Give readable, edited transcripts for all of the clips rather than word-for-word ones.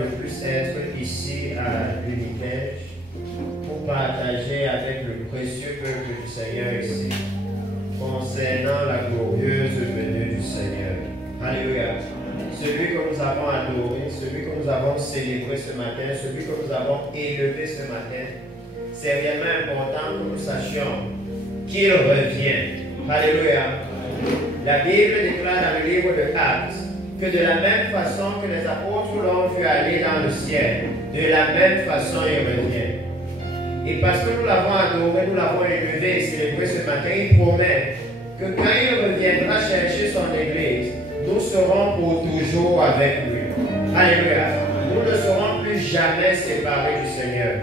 de plus être ici à l'Unitège pour partager avec le précieux peuple du Seigneur ici concernant la glorieuse venue du Seigneur. Alléluia. Celui que nous avons adoré, celui que nous avons célébré ce matin, celui que nous avons élevé ce matin, c'est réellement important que nous sachions qu'il revient. Alléluia. La Bible déclare dans le livre de Actes que de la même façon que les apôtres l'ont vu aller dans le ciel, de la même façon il revient. Et parce que nous l'avons adoré, nous l'avons élevé et célébré ce matin, il promet que quand il reviendra chercher son église, nous serons pour toujours avec lui. Alléluia. Nous ne serons plus jamais séparés du Seigneur.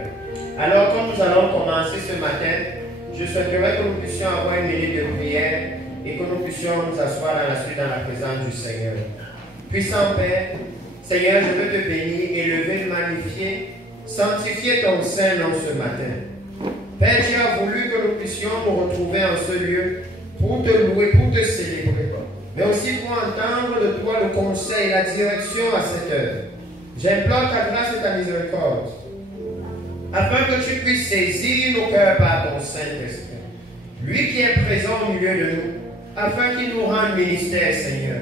Alors, comme nous allons commencer ce matin, je souhaiterais que nous puissions avoir une minute de prière et que nous puissions nous asseoir dans la suite dans la présence du Seigneur. Puissant Père, Seigneur, je veux te bénir, élever, magnifier, sanctifier ton Saint-Nom ce matin. Père, tu as voulu que nous puissions nous retrouver en ce lieu pour te louer, pour te célébrer, mais aussi pour entendre de toi le conseil, la direction à cette heure. J'implore ta grâce et ta miséricorde, afin que tu puisses saisir nos cœurs par ton Saint-Esprit. Lui qui est présent au milieu de nous, afin qu'il nous rende ministère, Seigneur.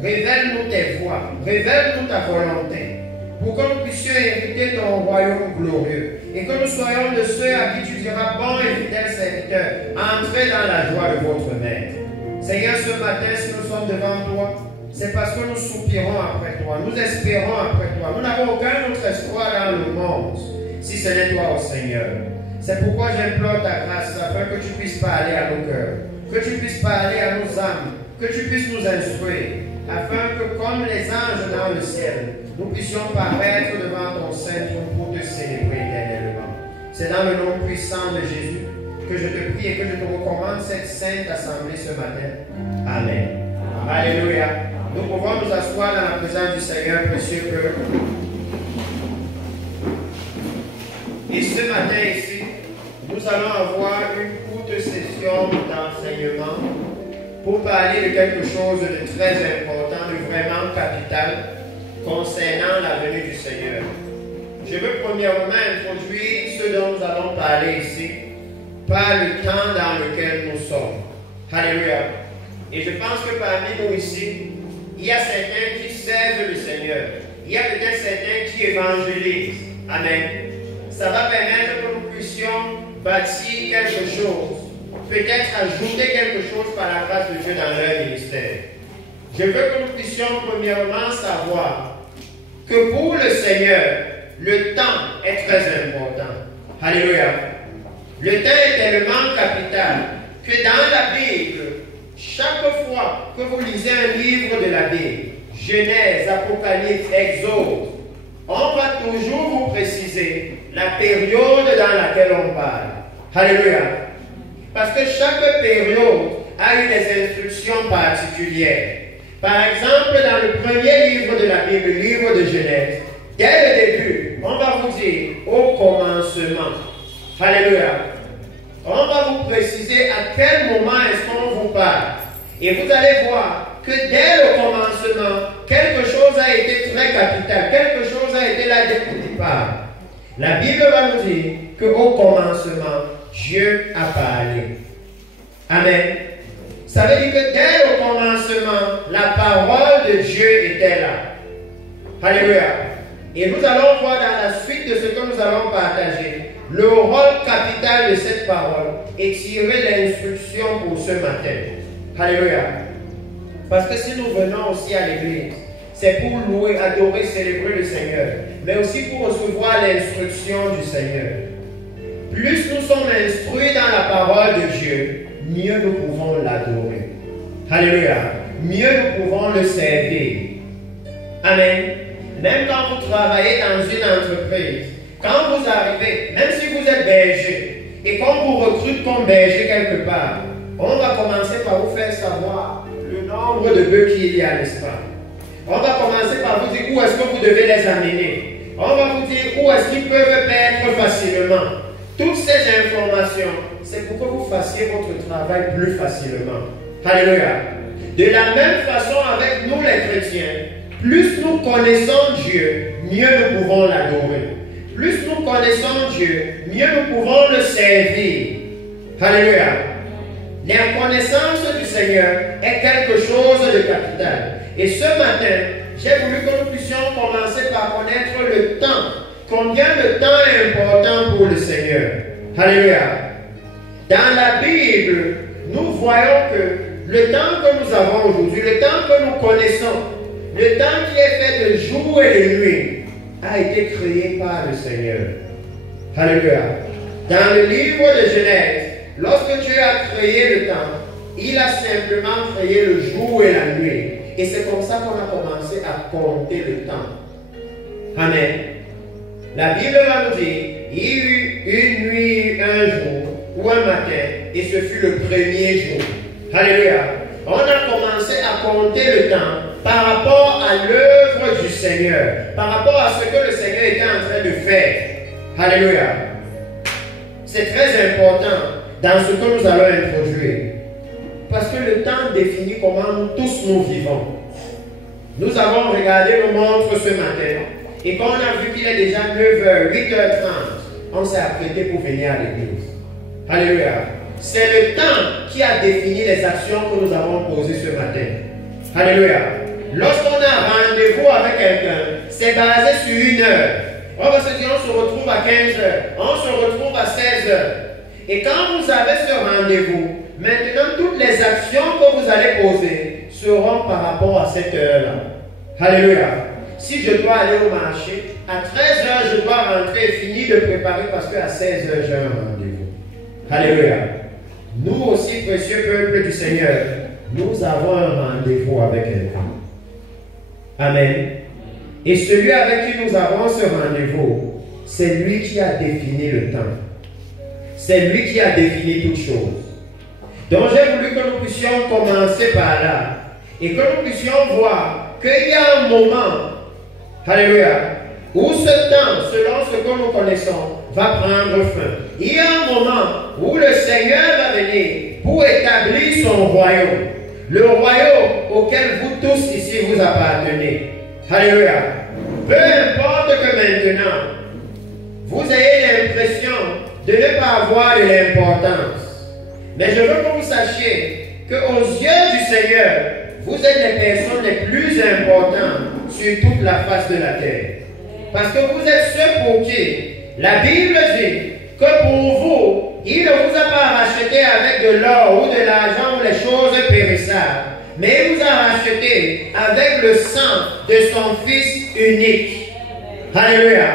Révèle-nous tes voies, révèle-nous ta volonté, pour que nous puissions hériter ton royaume glorieux, et que nous soyons de ceux à qui tu diras, bon et fidèle serviteur, entrez dans la joie de votre Maître. Seigneur, ce matin, si nous sommes devant toi, c'est parce que nous soupirons après toi, nous espérons après toi. Nous n'avons aucun autre espoir dans le monde, si ce n'est toi, ô Seigneur. C'est pourquoi j'implore ta grâce, afin que tu puisses parler à nos cœurs, que tu puisses parler à nos âmes, que tu puisses nous instruire, afin que, comme les anges dans le ciel, nous puissions paraître devant ton Saint-Nom pour te célébrer éternellement. C'est dans le nom puissant de Jésus que je te prie et que je te recommande cette sainte assemblée ce matin. Amen. Alléluia. Nous pouvons nous asseoir dans la présence du Seigneur, précieux peuple. Et ce matin ici, nous allons avoir une courte session d'enseignement pour parler de quelque chose de très important, de vraiment capital, concernant la venue du Seigneur. Je veux premièrement introduire ce dont nous allons parler ici, par le temps dans lequel nous sommes. Alléluia. Et je pense que parmi nous ici, il y a certains qui servent le Seigneur. Il y a peut-être certains qui évangélisent. Amen. Ça va permettre que nous puissions bâtir quelque chose, peut-être ajouter quelque chose par la grâce de Dieu dans leur ministère. Je veux que nous puissions premièrement savoir que pour le Seigneur, le temps est très important. Alléluia. Le temps est tellement capital que dans la Bible, chaque fois que vous lisez un livre de la Bible, Genèse, Apocalypse, Exode, on va toujours vous préciser la période dans laquelle on parle. Alléluia. Parce que chaque période a eu des instructions particulières. Par exemple, dans le premier livre de la Bible, le livre de Genèse, dès le début, on va vous dire au commencement. Alléluia. On va vous préciser à quel moment est-ce qu'on vous parle. Et vous allez voir que dès le commencement, quelque chose a été très capital. Quelque chose a été là dès le départ. La Bible va nous dire qu'au commencement, Dieu a parlé. Amen. Ça veut dire que dès le commencement, la parole de Dieu était là. Alléluia. Et nous allons voir dans la suite de ce que nous allons partager le rôle capital de cette parole et tirer l'instruction pour ce matin. Alléluia. Parce que si nous venons aussi à l'église, c'est pour louer, adorer, célébrer le Seigneur, mais aussi pour recevoir l'instruction du Seigneur. Plus nous sommes instruits dans la parole de Dieu, mieux nous pouvons l'adorer. Alléluia. Mieux nous pouvons le servir. Amen. Même quand vous travaillez dans une entreprise, quand vous arrivez, même si vous êtes berger, et qu'on vous recrute comme berger quelque part, on va commencer par vous faire savoir le nombre de bœufs qu'il y a à l'espace. On va commencer par vous dire où est-ce que vous devez les amener. On va vous dire où est-ce qu'ils peuvent perdre facilement. Toutes ces informations, c'est pour que vous fassiez votre travail plus facilement. Alléluia. De la même façon avec nous les chrétiens, plus nous connaissons Dieu, mieux nous pouvons l'adorer. Plus nous connaissons Dieu, mieux nous pouvons le servir. Alléluia. La connaissance du Seigneur est quelque chose de capital. Et ce matin, j'ai voulu que nous puissions commencer par connaître le temps. Combien le temps est important pour le Seigneur. Alléluia. Dans la Bible, nous voyons que le temps que nous avons aujourd'hui, le temps que nous connaissons, le temps qui est fait de jour et de nuit, a été créé par le Seigneur. Alléluia. Dans le livre de Genèse, lorsque Dieu a créé le temps, il a simplement créé le jour et la nuit. Et c'est comme ça qu'on a commencé à compter le temps. Amen. La Bible va nous dire, il y eut une nuit, un jour, ou un matin, et ce fut le premier jour. Alléluia. On a commencé à compter le temps par rapport à l'œuvre du Seigneur, par rapport à ce que le Seigneur était en train de faire. Alléluia. C'est très important dans ce que nous allons introduire. Parce que le temps définit comment nous tous nous vivons. Nous avons regardé nos montres ce matin. Et quand on a vu qu'il est déjà 9h, 8h30, on s'est apprêté pour venir à l'église. Alléluia. C'est le temps qui a défini les actions que nous avons posées ce matin. Alléluia. Lorsqu'on a rendez-vous avec quelqu'un, c'est basé sur une heure. On va se dire, on se retrouve à 15h, on se retrouve à 16h. Et quand vous avez ce rendez-vous, maintenant toutes les actions que vous allez poser seront par rapport à cette heure-là. Alléluia. Si je dois aller au marché, à 13h, je dois rentrer et finir de préparer parce qu'à 16h, j'ai un rendez-vous. Alléluia. Nous aussi, précieux peuple du Seigneur, nous avons un rendez-vous avec quelqu'un. Amen. Et celui avec qui nous avons ce rendez-vous, c'est lui qui a défini le temps. C'est lui qui a défini toutes choses. Donc j'ai voulu que nous puissions commencer par là et que nous puissions voir qu'il y a un moment, alléluia, où ce temps, selon ce que nous connaissons, va prendre fin. Il y a un moment où le Seigneur va venir pour établir son royaume. Le royaume auquel vous tous ici vous appartenez. Alléluia. Peu importe que maintenant, vous ayez l'impression de ne pas avoir de l'importance. Mais je veux que vous sachiez qu'aux yeux du Seigneur, vous êtes les personnes les plus importantes sur toute la face de la terre. Parce que vous êtes ceux pour qui la Bible dit que pour vous, il ne vous a pas racheté avec de l'or ou de l'argent ou les choses périssables, mais il vous a racheté avec le sang de son Fils unique. Alléluia.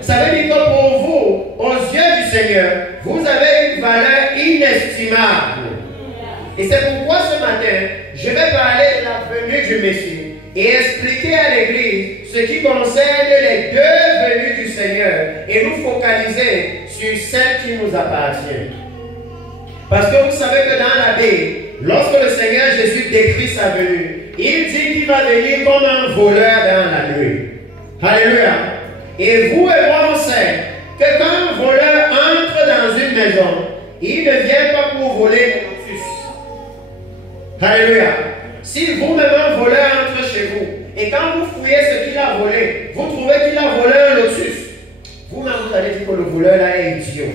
Ça veut dire que pour vous, aux yeux du Seigneur, vous avez une valeur inestimable. Et c'est pourquoi ce matin, je vais parler de la venue du Messie et expliquer à l'Église ce qui concerne les deux venues du Seigneur et nous focaliser sur celle qui nous appartient. Parce que vous savez que dans la Bible, lorsque le Seigneur Jésus décrit sa venue, il dit qu'il va venir comme un voleur dans la nuit. Alléluia. Et vous et moi, on sait que quand un voleur entre dans une maison, il ne vient pas pour voler le lotus. Alléluia. Si vous-même un voleur entre chez vous, et quand vous fouillez ce qu'il a volé, vous trouvez qu'il a volé un lotus, vous-même vous allez dire que le voleur là est idiot.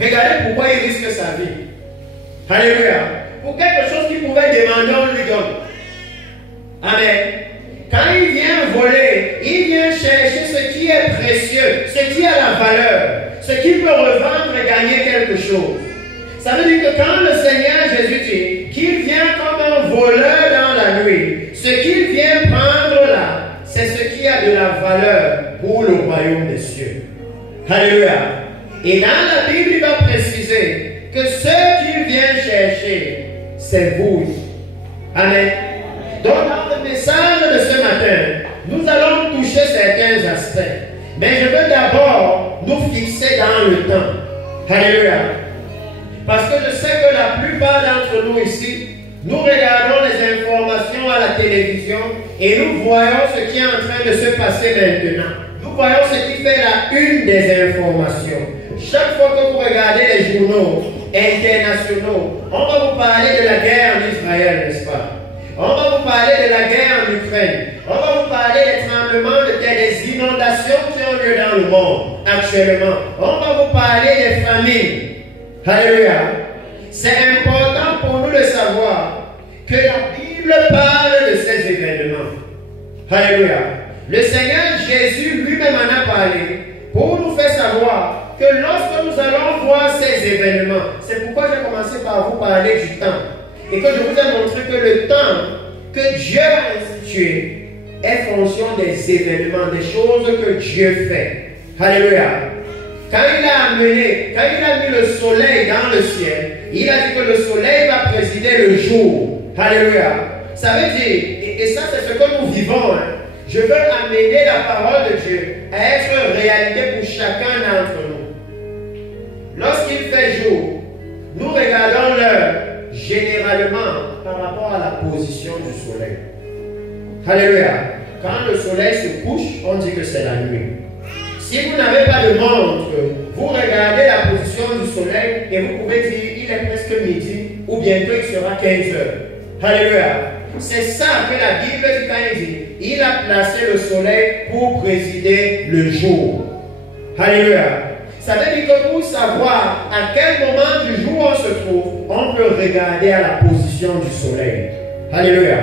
Regardez pourquoi il risque sa vie. Alléluia. Pour quelque chose qu'il pouvait demander, on lui donne. Amen. Quand il vient voler, il vient chercher ce qui est précieux, ce qui a la valeur, ce qu'il peut revendre et gagner quelque chose. Ça veut dire que quand le Seigneur Jésus dit qu'il vient comme un voleur dans la nuit, ce qu'il vient prendre là, c'est ce qui a de la valeur pour le royaume des cieux. Alléluia. Et dans la Bible, il va préciser que ce qu'il vient chercher, c'est vous. Amen. Donc, dans le message de ce matin, nous allons toucher certains aspects. Mais je veux d'abord nous fixer dans le temps. Alléluia. Parce que je sais que la plupart d'entre nous ici, nous regardons les informations à la télévision et nous voyons ce qui est en train de se passer maintenant. Nous voyons ce qui fait la une des informations. Chaque fois que vous regardez les journaux internationaux, on va vous parler de la guerre en Israël, n'est-ce pas? On va vous parler de la guerre en Ukraine. On va vous parler tremblements de terre, des inondations qui ont lieu dans le monde actuellement. On va vous parler des famines. Alléluia. C'est important pour nous de savoir que la Bible parle de ces événements. Alléluia. Le Seigneur Jésus lui-même en a parlé pour nous faire savoir que lorsque nous allons voir ces événements, c'est pourquoi j'ai commencé par vous parler du temps. Et que je vous ai montré que le temps que Dieu a institué est fonction des événements, des choses que Dieu fait. Alléluia. Quand il a mis le soleil dans le ciel, il a dit que le soleil va présider le jour. Alléluia. Ça veut dire, et ça c'est ce que nous vivons. Je veux amener la parole de Dieu à être réalité pour chacun d'entre nous. Lorsqu'il fait jour, nous regardons l'heure généralement par rapport à la position du soleil. Alléluia. Quand le soleil se couche, on dit que c'est la nuit. Si vous n'avez pas de montre, vous regardez la position du soleil et vous pouvez dire il est presque midi ou bientôt il sera 15 heures. Alléluia. C'est ça que la Bible dit quand il dit il a placé le soleil pour présider le jour. Alléluia. Ça veut dire que pour savoir à quel moment du jour on se trouve, on peut regarder à la position du soleil. Alléluia.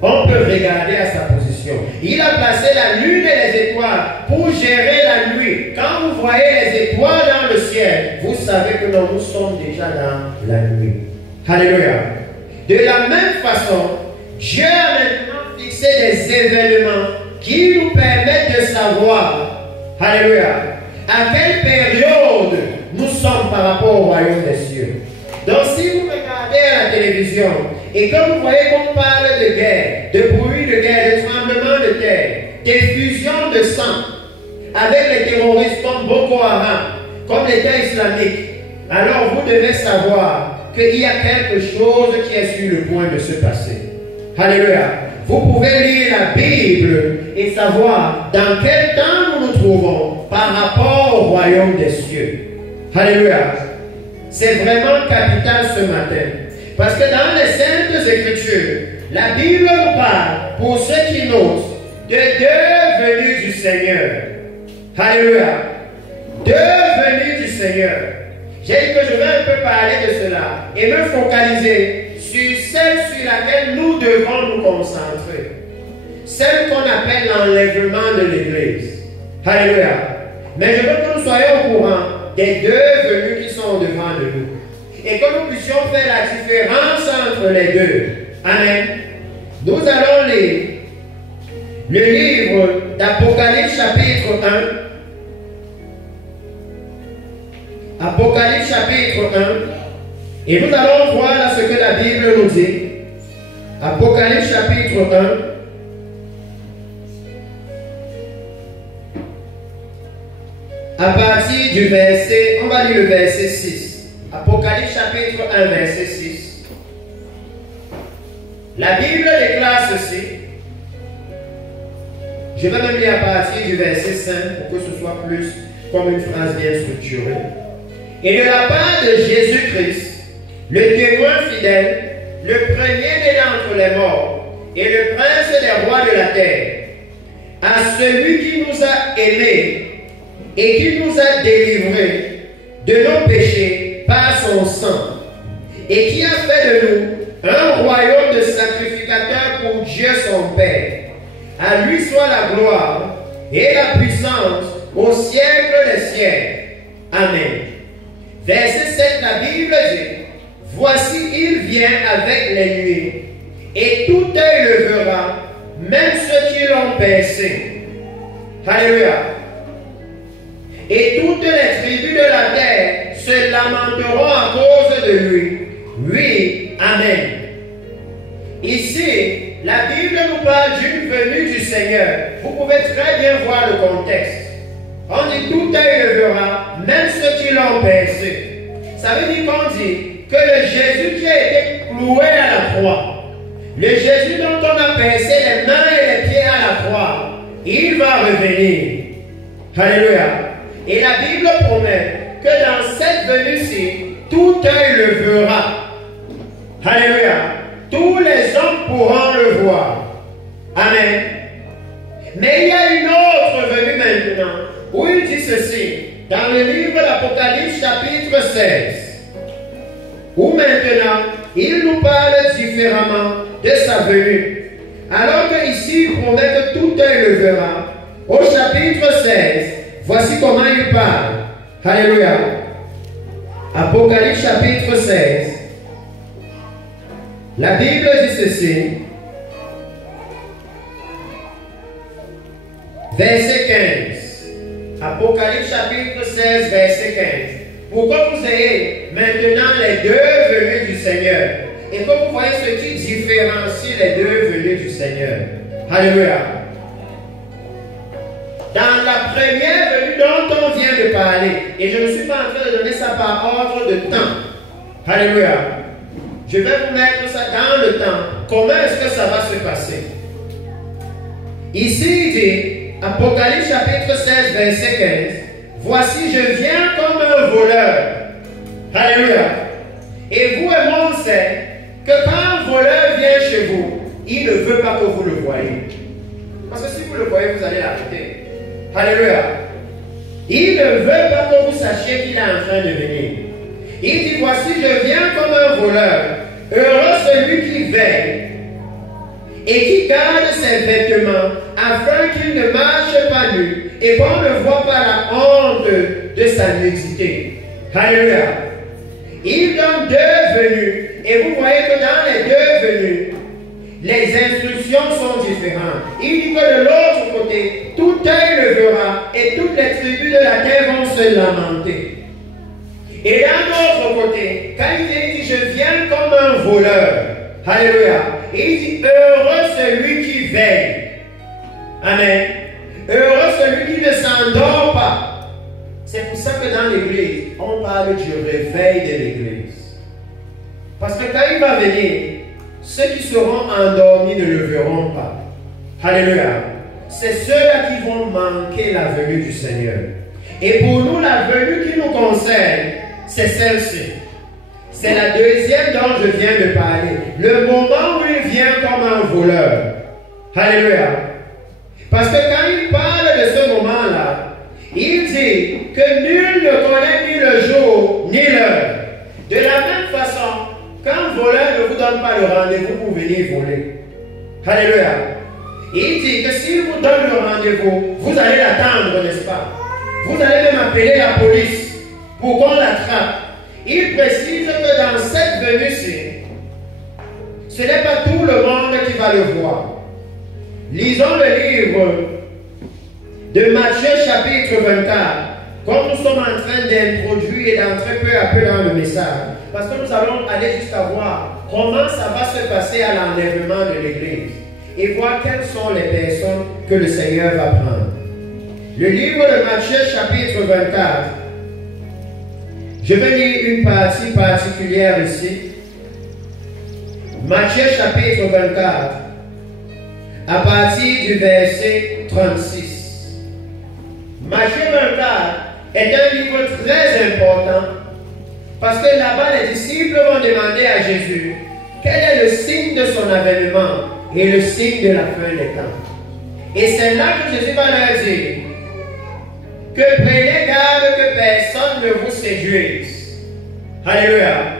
On peut regarder à sa position. Il a placé la lune et les étoiles pour gérer la nuit. Quand vous voyez les étoiles dans le ciel, vous savez que nous sommes déjà dans la nuit. Alléluia. De la même façon, Dieu a maintenant fixé des événements qui nous permettent de savoir, alléluia, à quelle période nous sommes par rapport au royaume des cieux. Donc si vous regardez à la télévision et que vous voyez qu'on parle de guerre, de bruit de guerre, de tremblement de terre, d'effusion de sang, avec les terroristes comme Boko Haram, comme l'État islamique, alors vous devez savoir qu'il y a quelque chose qui est sur le point de se passer. Alléluia. Vous pouvez lire la Bible et savoir dans quel temps nous nous trouvons par rapport au royaume des cieux. Alléluia. C'est vraiment capital ce matin. Parce que dans les Saintes Écritures, la Bible nous parle, pour ceux qui n'osent, de deux venues du Seigneur. Alléluia. Deux venues du Seigneur. J'ai dit que je vais un peu parler de cela et me focaliser sur celle sur laquelle nous devons nous concentrer. Celle qu'on appelle l'enlèvement de l'Église. Alléluia. Mais je veux que nous soyons au courant des deux venues qui sont devant de nous. Et que nous puissions faire la différence entre les deux. Amen. Nous allons lire le livre d'Apocalypse chapitre 1. Apocalypse chapitre 1. Et nous allons voir là ce que la Bible nous dit. Apocalypse chapitre 1. À partir du verset, on va lire le verset 6. Apocalypse chapitre 1, verset 6. La Bible déclare ceci. Je vais même lire à partir du verset 5 pour que ce soit plus comme une phrase bien structurée. Et de la part de Jésus-Christ, le témoin fidèle, le premier-né d'entre les morts, et le prince des rois de la terre, à celui qui nous a aimés et qui nous a délivrés de nos péchés par son sang, et qui a fait de nous un royaume de sacrificateurs pour Dieu son Père. À lui soit la gloire et la puissance au siècle des siècles. Amen. Verset 7, la Bible dit, voici, il vient avec les nuées, et tout œil le verra, même ceux qui l'ont percé. Alléluia. Et toutes les tribus de la terre se lamenteront à cause de lui. Oui, amen. Ici, la Bible nous parle d'une venue du Seigneur. Vous pouvez très bien voir le contexte. On dit tout œil le verra, même ceux qui l'ont percé. Ça veut dire qu'on dit que le Jésus qui a été cloué à la croix, le Jésus dont on a percé les mains et les pieds à la croix, il va revenir. Alléluia. Et la Bible promet que dans cette venue-ci, tout œil le verra. Alléluia. Tous les hommes pourront le voir. Amen. Mais il y a une autre venue maintenant, où il dit ceci, dans le livre d'Apocalypse chapitre 16, où maintenant, il nous parle différemment de sa venue. Alors qu'ici, il promet que tout œil le verra. Au chapitre 16, voici comment il parle. Alléluia. Apocalypse chapitre 16. La Bible dit ceci. Verset 15. Apocalypse chapitre 16, verset 15. Pour que vous ayez maintenant les deux venues du Seigneur. Et que vous voyez ce qui différencie les deux venues du Seigneur. Alléluia. Dans la première venue dont on vient de parler, et je ne suis pas en train de donner ça par ordre de temps. Alléluia. Je vais vous mettre ça dans le temps. Comment est-ce que ça va se passer? Ici, il dit, Apocalypse chapitre 16, verset 15, voici, je viens comme un voleur. Alléluia. Et vous et moi, on sait que quand un voleur vient chez vous, il ne veut pas que vous le voyez. Parce que si vous le voyez, vous allez l'arrêter. Alléluia. Il ne veut pas que vous sachiez qu'il est en train de venir. Il dit, voici, je viens comme un voleur. Heureux celui qui veille et qui garde ses vêtements, afin qu'il ne marche pas nu et qu'on ne voit pas la honte de sa nudité. Alléluia. Il donne deux venues, et vous voyez que dans les deux venues, les instructions sont différentes. Il dit que de l'autre côté, tout œil le verra, et toutes les tribus de la terre vont se lamenter. Et d'un autre côté, quand il dit, je viens comme un voleur, alléluia, il dit, heureux celui qui veille. Amen. Heureux celui qui ne s'endort pas. C'est pour ça que dans l'église, on parle du réveil de l'église. Parce que quand il va venir, ceux qui seront endormis ne le verront pas. Alléluia. C'est ceux-là qui vont manquer la venue du Seigneur. Et pour nous, la venue qui nous concerne, c'est celle-ci. C'est la deuxième dont je viens de parler. Le moment où il vient comme un voleur. Alléluia. Parce que quand il parle de ce moment-là, il dit que nul ne connaît ni le jour ni l'heure. De la même façon, quand un voleur ne vous donne pas le rendez-vous pour venir voler. Alléluia. Il dit que s'il vous donne le rendez-vous, vous allez l'attendre, n'est-ce pas? Vous allez même appeler la police pour qu'on l'attrape. Il précise que dans cette venue-ci, ce n'est pas tout le monde qui va le voir. Lisons le livre de Matthieu chapitre 24, comme nous sommes en train d'introduire et d'entrer peu à peu dans le message. Parce que nous allons aller jusqu'à voir comment ça va se passer à l'enlèvement de l'Église. Et voir quelles sont les personnes que le Seigneur va prendre. Le livre de Matthieu chapitre 24. Je vais lire une partie particulière ici. Matthieu chapitre 24. À partir du verset 36. Matthieu 24 est un livre très important parce que là-bas les disciples vont demander à Jésus quel est le signe de son avènement et le signe de la fin des temps. Et c'est là que Jésus va leur dire que prenez garde que personne ne vous séduise. Alléluia.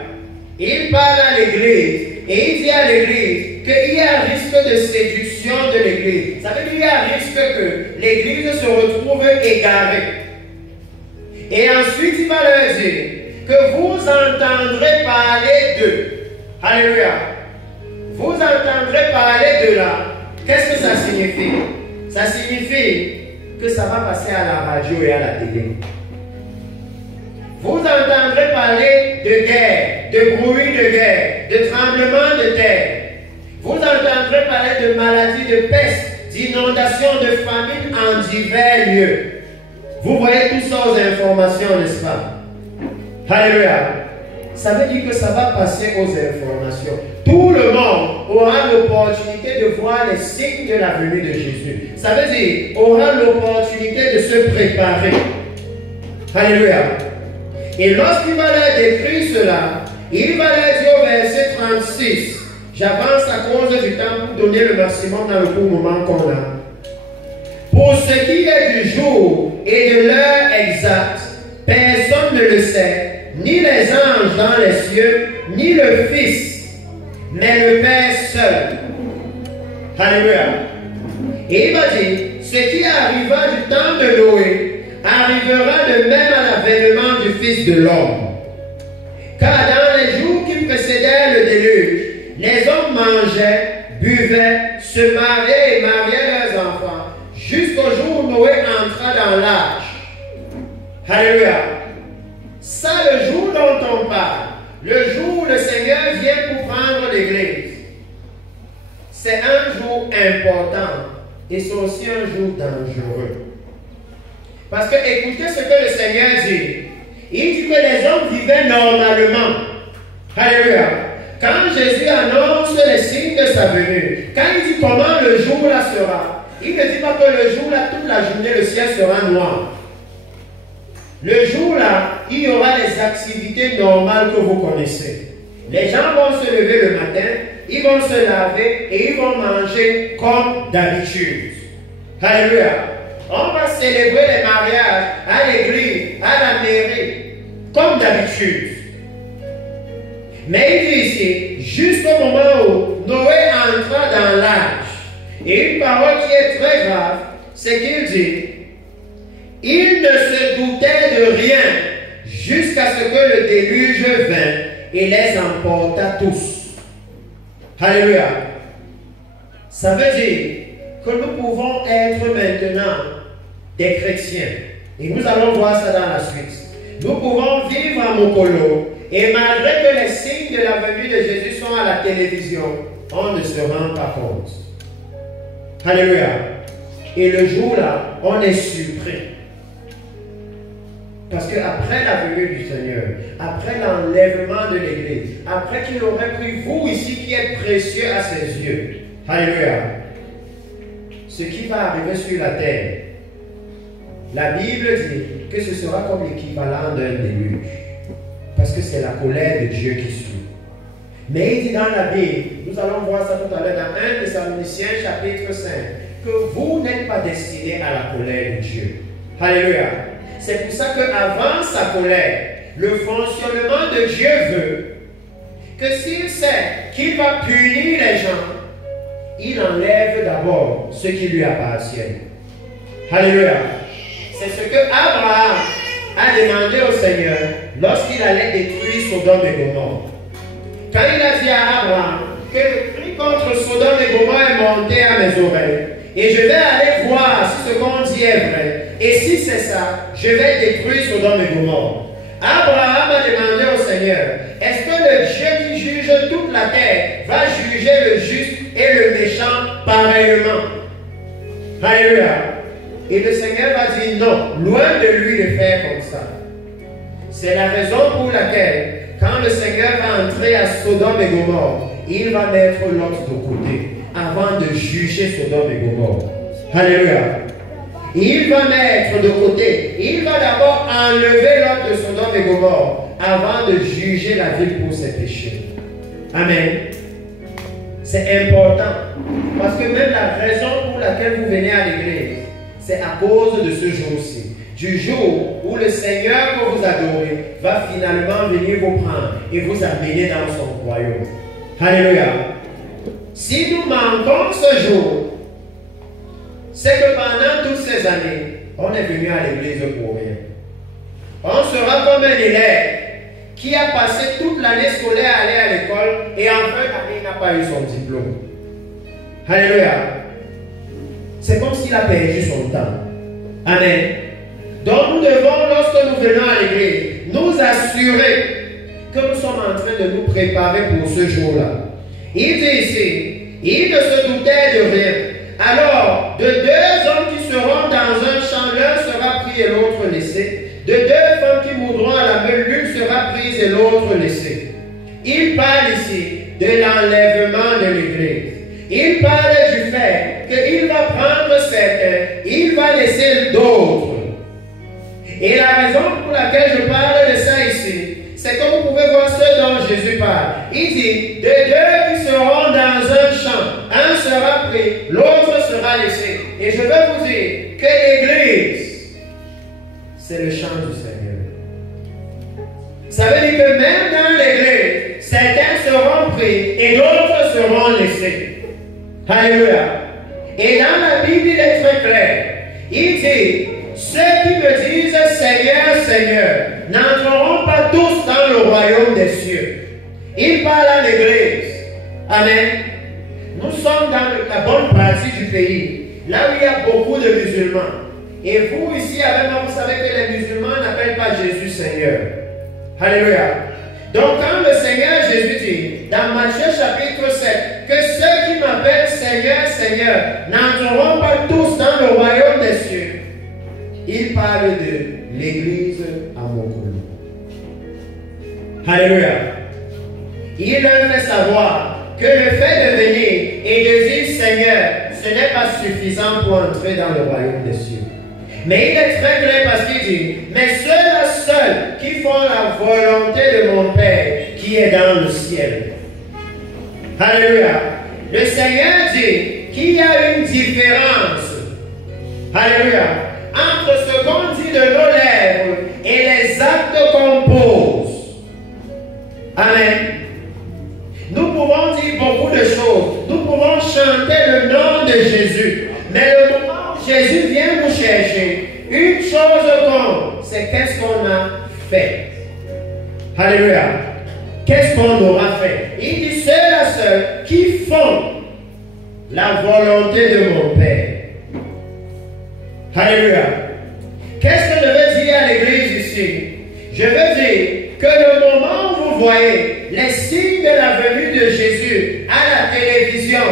Il parle à l'église et il dit à l'église qu'il y a un risque de séduction de l'église. Ça veut dire qu'il y a un risque que l'église se retrouve égarée. Et ensuite il va leur dire que vous entendrez parler d'eux. Alléluia. Vous entendrez parler de là. Qu'est-ce que ça signifie? Ça signifie que ça va passer à la radio et à la télé. Vous entendrez parler de guerre, de bruit de guerre, de tremblement de terre. Vous entendrez parler de maladies, de peste, d'inondations, de famine en divers lieux. Vous voyez toutes sortes d'informations, n'est-ce pas? Alléluia. Ça veut dire que ça va passer aux informations. Tout le monde aura l'opportunité de voir les signes de la venue de Jésus. Ça veut dire aura l'opportunité de se préparer. Alléluia. Et lorsqu'il va leur décrire cela, il va leur dire au verset 36, j'avance à cause du temps pour donner le maximum dans le court moment qu'on a. et de l'heure exacte, personne ne le sait, ni les anges dans les cieux, ni le Fils, mais le Père seul. Alléluia. Et il va dire, ce qui arriva du temps de Noé arrivera de même à l'avènement du Fils de l'homme. Car dans les jours qui précédèrent le déluge, les hommes mangeaient, buvaient, se mariaient et mariaient leurs enfants, jusqu'au jour où Noé entra dans l'arche. Alléluia. Ça, le jour dont on parle, le jour où le Seigneur vient pour prendre l'Église, c'est un jour important et c'est aussi un jour dangereux. Parce que écoutez ce que le Seigneur dit. Il dit que les hommes vivaient normalement. Alléluia. Quand Jésus annonce les signes de sa venue, quand il dit comment le jour là sera, il ne dit pas que le jour là, toute la journée, le ciel sera noir. Le jour là, il y aura les activités normales que vous connaissez. Les gens vont se lever le matin, ils vont se laver et ils vont manger comme d'habitude. Alléluia. On va célébrer les mariages à l'église, à la mairie, comme d'habitude. Mais il dit ici, jusqu'au moment où Noé entra dans l'arche, et une parole qui est très grave, c'est qu'il dit, il ne se doutait de rien jusqu'à ce que le déluge vint et les emporta tous. Alléluia. Ça veut dire que nous pouvons être maintenant des chrétiens. Et nous allons voir ça dans la suite. Nous pouvons vivre à Mokolo et malgré que les signes de la venue de Jésus sont à la télévision, on ne se rend pas compte. Alléluia. Et le jour là, on est surpris. Parce qu'après la venue du Seigneur, après l'enlèvement de l'Église, après qu'il aurait pris vous ici qui êtes précieux à ses yeux, alléluia, ce qui va arriver sur la terre, la Bible dit que ce sera comme l'équivalent d'un déluge. Parce que c'est la colère de Dieu qui suit. Mais il dit dans la Bible, nous allons voir ça tout à l'heure dans 1 Thessaloniciens chapitre 5, que vous n'êtes pas destinés à la colère de Dieu. Alléluia. C'est pour ça qu'avant sa colère, le fonctionnement de Dieu veut que s'il sait qu'il va punir les gens, il enlève d'abord ce qui lui appartient. Alléluia. C'est ce que Abraham a demandé au Seigneur lorsqu'il allait détruire Sodome et Gomorrhe. Quand il a dit à Abraham que le cri contre Sodome et Gomorrhe est monté à mes oreilles, et je vais aller voir si ce qu'on dit est vrai. Et si c'est ça, je vais détruire Sodome et Gomorrhe. Abraham a demandé au Seigneur, est-ce que le Dieu qui juge toute la terre va juger le juste et le méchant pareillement? Alléluia. Et le Seigneur va dire non, loin de lui de faire comme ça. C'est la raison pour laquelle, quand le Seigneur va entrer à Sodome et Gomorrhe, il va mettre l'autre de côté avant de juger Sodome et Gomorrhe. Alléluia. Il va mettre de côté, il va d'abord enlever l'autre de Sodome et Gomorrhe avant de juger la ville pour ses péchés. Amen. C'est important. Parce que même la raison pour laquelle vous venez à l'église, c'est à cause de ce jour-ci. Du jour où le Seigneur que vous adorez va finalement venir vous prendre et vous amener dans son royaume. Alléluia. Si nous manquons ce jour, c'est que pendant toutes ces années, on est venu à l'église pour rien. On sera comme un élève qui a passé toute l'année scolaire à aller à l'école et en fin d'année, il n'a pas eu son diplôme. Alléluia. C'est comme s'il a perdu son temps. Amen. Donc nous devons, lorsque nous venons à l'église, nous assurer que nous sommes en train de nous préparer pour ce jour-là. Il dit ici, il ne se doutait de rien. Alors, de deux hommes qui seront dans un champ, l'un sera pris et l'autre laissé. De deux femmes qui mourront à la meule, l'une sera prise et l'autre laissée. Il parle ici de l'enlèvement de l'Église. Il parle du fait qu'il va prendre certains, il va laisser d'autres. Et la raison pour laquelle je parle de ça ici, c'est que vous pouvez voir ce dont Jésus parle. Il dit, de deux qui seront dans un champ, un sera pris, l'autre sera laissé. Et je veux vous dire que l'Église c'est le chant du Seigneur. Ça veut dire que même dans l'église, certains seront pris et d'autres seront laissés. Alléluia. Et dans la Bible, il est très clair. Il dit, ceux qui me disent Seigneur, Seigneur, n'entreront pas tous dans le royaume des cieux. Il parle à l'église. Amen. Nous sommes dans la bonne partie du pays, là où il y a beaucoup de musulmans. Et vous, ici, avec moi, vous savez que les musulmans n'appellent pas Jésus Seigneur. Alléluia. Donc, quand le Seigneur Jésus dit, dans Matthieu chapitre 7, que ceux qui m'appellent Seigneur, Seigneur, n'entreront pas tous dans le royaume des cieux, il parle de l'église à Mokolo. Alléluia. Il leur fait savoir que le fait de venir et de dire Seigneur, ce n'est pas suffisant pour entrer dans le royaume des cieux. Mais il est très clair parce qu'il dit, mais ceux-là seuls qui font la volonté de mon Père qui est dans le ciel. Alléluia. Le Seigneur dit qu'il y a une différence. Alléluia. Entre ce qu'on dit de nos lèvres et les actes qu'on pose. Amen. Nous pouvons dire beaucoup de choses. Nous pouvons chanter le nom de Jésus. Mais le moment où Jésus vient nous chercher, une chose compte, c'est qu'est-ce qu'on a fait. Alléluia. Qu'est-ce qu'on aura fait? Il dit ceux-là seuls qui font la volonté de mon Père. Alléluia. Qu'est-ce que je veux dire à l'église ici? Je veux dire que le moment où vous voyez les signes de la venue de Jésus à la télévision,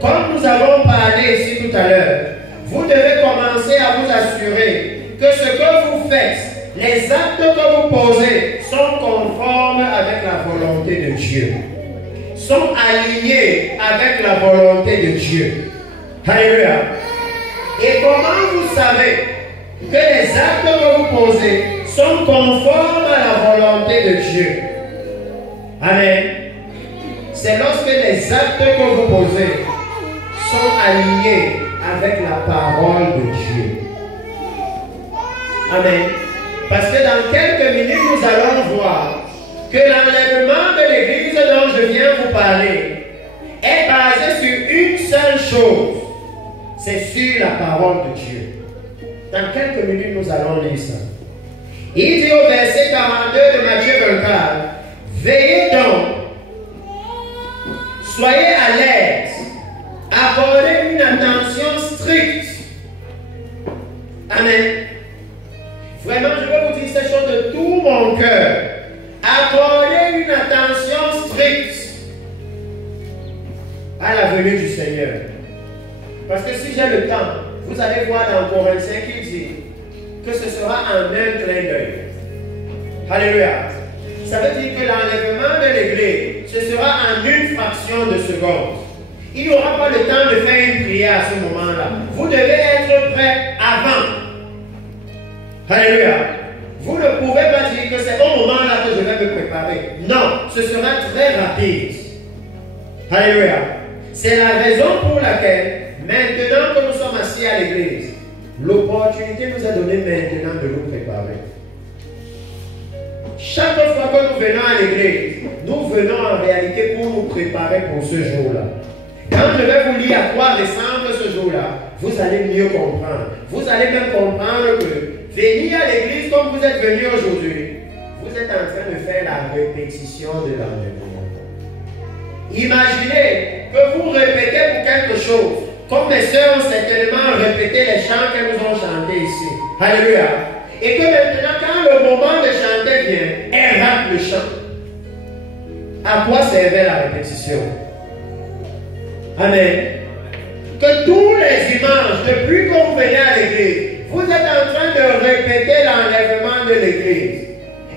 comme nous avons parlé ici tout à l'heure, vous devez commencer à vous assurer que ce que vous faites, les actes que vous posez, sont conformes avec la volonté de Dieu, sont alignés avec la volonté de Dieu. Alléluia. Et comment vous savez que les actes que vous posez sont conformes à la volonté de Dieu? Amen. C'est lorsque les actes que vous posez sont alignés avec la parole de Dieu. Amen. Parce que dans quelques minutes, nous allons voir que l'enlèvement de l'église dont je viens vous parler est basé sur une seule chose. C'est sur la parole de Dieu. Dans quelques minutes, nous allons lire ça. Il dit au verset 42 de Matthieu 24, veillez donc, soyez alerte, accordez une attention stricte. Amen. Vraiment, je vais vous dire ces choses de tout mon cœur. Accordez une attention stricte à la venue du Seigneur. Parce que si j'ai le temps, vous allez voir dans Corinthiens qu'il dit que ce sera en un clin d'œil. Alléluia. Ça veut dire que l'enlèvement de l'église, ce sera en une fraction de seconde. Il n'y aura pas le temps de faire une prière à ce moment-là. Vous devez être prêt avant. Alléluia. Vous ne pouvez pas dire que c'est au moment-là que je vais me préparer. Non, ce sera très rapide. Alléluia. C'est la raison pour laquelle, maintenant que nous sommes assis à l'église, l'opportunité nous est donnée maintenant de nous préparer. Chaque fois que nous venons à l'église, nous venons en réalité pour nous préparer pour ce jour-là. Quand je vais vous lire à quoi ressemble ce jour-là, vous allez mieux comprendre. Vous allez même comprendre que venir à l'église comme vous êtes venu aujourd'hui, vous êtes en train de faire la répétition de l'enlèvement. Imaginez que vous répétez pour quelque chose, comme mes sœurs ont certainement répété les chants qu'elles nous ont chantés ici. Alléluia. Et que maintenant, quand le moment de chanter vient, elles ratent le chant. À quoi servait la répétition? Amen. Que tous les dimanches, depuis que vous venez à l'église, vous êtes en train de répéter l'enlèvement de l'église.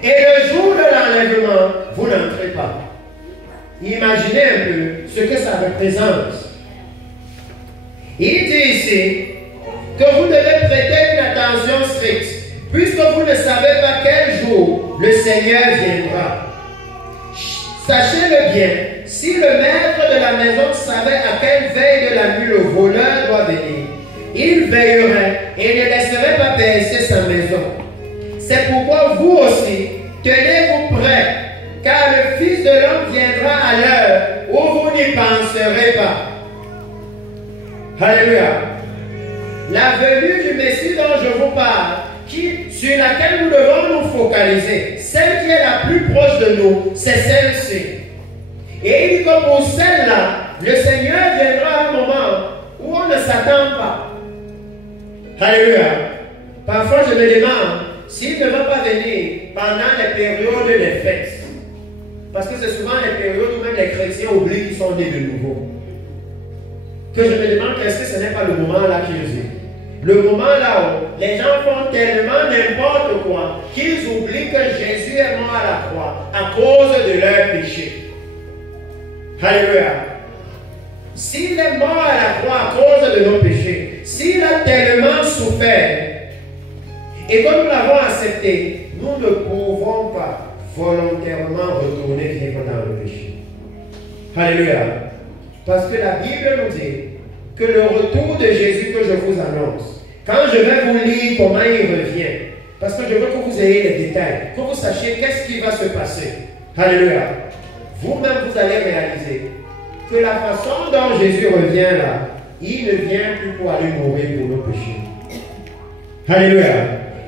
Et le jour de l'enlèvement, vous n'entrez pas. Imaginez un peu ce que ça représente. Il dit ici que vous devez prêter une attention stricte, puisque vous ne savez pas quel jour le Seigneur viendra. Sachez-le bien, si le maître de la maison savait à quelle veille de la nuit le voleur doit venir, il veillerait et ne laisserait pas percer sa maison. vous aussi, tenez-vous prêts, car le Fils de l'homme viendra à l'heure où vous n'y penserez pas. Alléluia. La venue du Messie dont je vous parle, sur laquelle nous devons nous focaliser, celle qui est la plus proche de nous, c'est celle-ci. Et il dit que pour celle-là, le Seigneur viendra à un moment où on ne s'attend pas. Alléluia. Parfois je me demande s'il ne va pas venir pendant les périodes des fêtes. Parce que c'est souvent les périodes où même les chrétiens oublient qu'ils sont nés de nouveau. Que je me demande est-ce que ce n'est pas le moment là qu'ils vivent. Le moment là où les gens font tellement n'importe quoi qu'ils oublient que Jésus est mort à la croix à cause de leur péché. Alléluia. S'il est mort à la croix à cause de nos péchés, s'il a tellement souffert et que nous l'avons accepté, nous ne pouvons pas volontairement retourner vivre dans le péché. Alléluia. Parce que la Bible nous dit que le retour de Jésus que je vous annonce, quand je vais vous lire comment il revient, parce que je veux que vous ayez les détails, que vous sachiez qu'est-ce qui va se passer. Alléluia. Vous-même, vous allez réaliser que la façon dont Jésus revient là, il ne vient plus pour aller mourir pour nos péchés. Alléluia.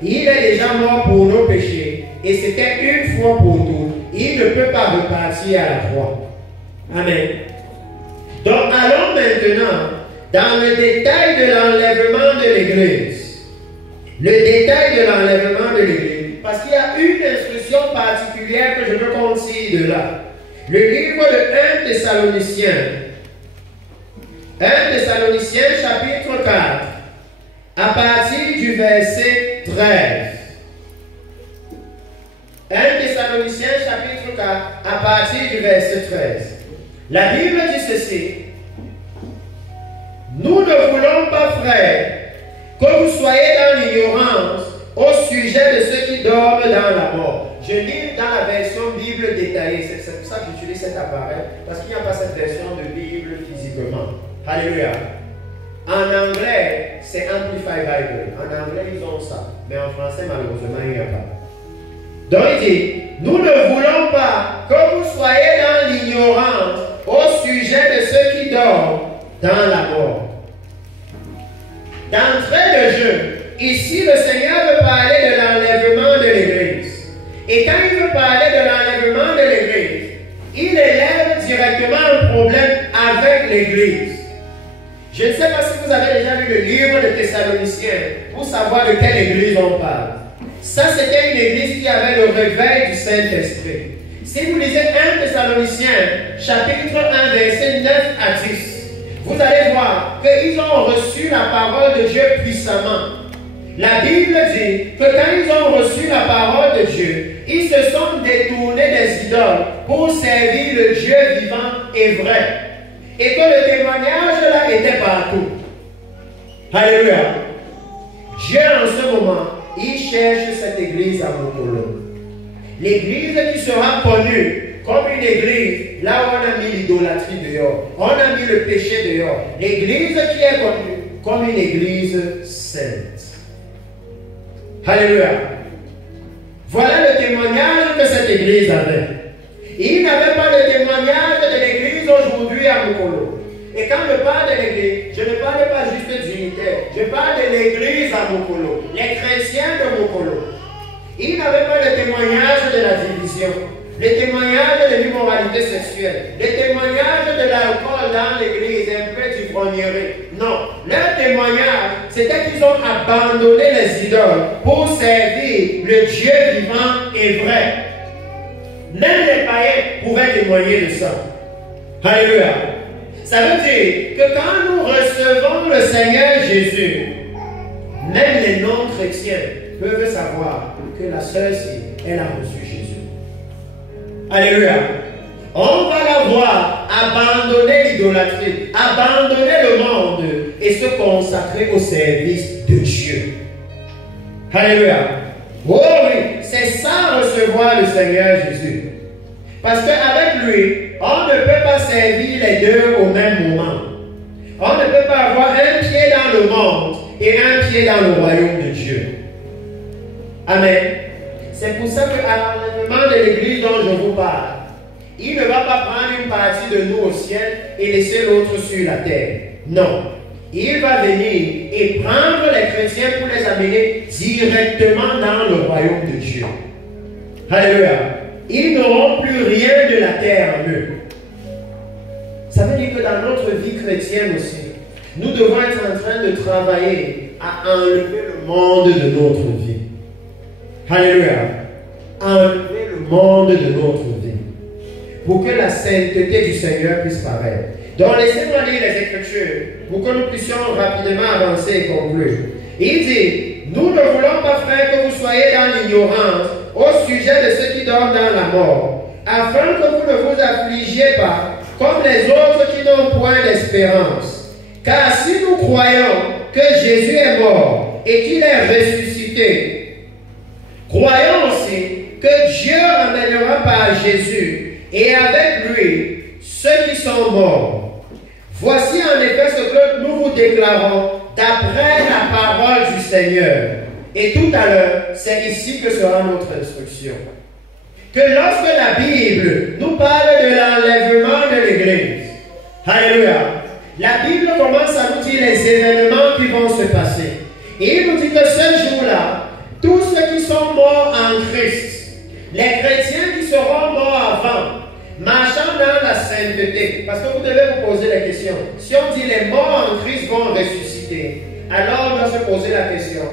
Il est déjà mort pour nos péchés et c'était une fois pour toutes. Il ne peut pas repartir à la croix. Amen. Donc allons maintenant dans le détail de l'enlèvement de l'Église. Le détail de l'enlèvement de l'Église. Parce qu'il y a une instruction particulière que je veux qu'on tire de là. Le livre de 1 Thessaloniciens. 1 Thessaloniciens chapitre 4. À partir du verset 13. 1 Thessaloniciens chapitre 4. À partir du verset 13. La Bible dit ceci. Nous ne voulons pas, frères, que vous soyez dans l'ignorance au sujet de ceux qui dorment dans la mort. Je lis dans la version Bible détaillée. C'est pour ça que j'utilise cet appareil, parce qu'il n'y a pas cette version de Bible physiquement. Alléluia. En anglais, c'est Amplified Bible. En anglais, ils ont ça. Mais en français, malheureusement, il n'y a pas. Donc, il dit, nous ne voulons pas que vous soyez dans l'ignorance au sujet de ceux qui dorment dans la mort. D'entrée de jeu, ici le Seigneur veut parler de l'enlèvement de l'Église. Et quand il veut parler de l'enlèvement de l'Église, il élève directement un problème avec l'Église. Je ne sais pas si vous avez déjà lu le livre de Thessaloniciens pour savoir de quelle Église on parle. Ça, c'était une Église qui avait le réveil du Saint-Esprit. Si vous lisez 1 Thessaloniciens, chapitre 1, verset 9 à 10, vous allez voir qu'ils ont reçu la parole de Dieu puissamment. La Bible dit que quand ils ont reçu la parole de Dieu, ils se sont détournés des idoles pour servir le Dieu vivant et vrai. Et que le témoignage là était partout. Alléluia. Dieu en ce moment, il cherche cette église à Mokolo. L'église qui sera connue comme une église, là où on a mis l'idolâtrie dehors, on a mis le péché dehors. L'église qui est connue comme une église sainte. Alléluia. Voilà le témoignage que cette église avait. Il n'avait pas de témoignage de l'église aujourd'hui à Mokolo. Et quand je parle de l'église, je ne parle pas juste d'unité. Je parle de l'église à Mokolo. Les chrétiens de Mokolo. Il n'avait pas de témoignage de la division. Les témoignages de l'immoralité sexuelle, les témoignages de l'alcool dans l'église, un peu d'ivrognerie. Non, leur témoignage, c'était qu'ils ont abandonné les idoles pour servir le Dieu vivant et vrai. Même les païens pouvaient témoigner de ça. Alléluia. Ça veut dire que quand nous recevons le Seigneur Jésus, même les non-chrétiens peuvent savoir que la sœur-ci, elle a reçu Jésus. Alléluia. On va la voir abandonner l'idolâtrie, abandonner le monde et se consacrer au service de Dieu. Alléluia. Oh oui, c'est ça recevoir le Seigneur Jésus. Parce qu'avec lui, on ne peut pas servir les deux au même moment. On ne peut pas avoir un pied dans le monde et un pied dans le royaume de Dieu. Amen. C'est pour ça qu'à l'enlèvement de l'église dont je vous parle, il ne va pas prendre une partie de nous au ciel et laisser l'autre sur la terre. Non. Il va venir et prendre les chrétiens pour les amener directement dans le royaume de Dieu. Alléluia. Ils n'auront plus rien de la terre en eux. Ça veut dire que dans notre vie chrétienne aussi, nous devons être en train de travailler à enlever le monde de notre vie. Alléluia. Enlever le monde de notre vie. Pour que la sainteté du Seigneur puisse paraître. Donc laissez-moi lire les Écritures pour que nous puissions rapidement avancer et conclure. Il dit, nous ne voulons pas, frères, que vous soyez dans l'ignorance au sujet de ceux qui dorment dans la mort, afin que vous ne vous affligiez pas comme les autres qui n'ont point d'espérance. Car si nous croyons que Jésus est mort et qu'il est ressuscité, croyons aussi que Dieu ramènera par Jésus et avec lui ceux qui sont morts. Voici en effet ce que nous vous déclarons d'après la parole du Seigneur. Et tout à l'heure, c'est ici que sera notre instruction. Que lorsque la Bible nous parle de l'enlèvement de l'Église, alléluia, la Bible commence à nous dire les événements qui vont se passer. Et il nous dit que ce jour-là, tous ceux qui sont morts en Christ, les chrétiens qui seront morts avant, marchant dans la sainteté, parce que vous devez vous poser la question, si on dit les morts en Christ vont ressusciter, alors on doit se poser la question,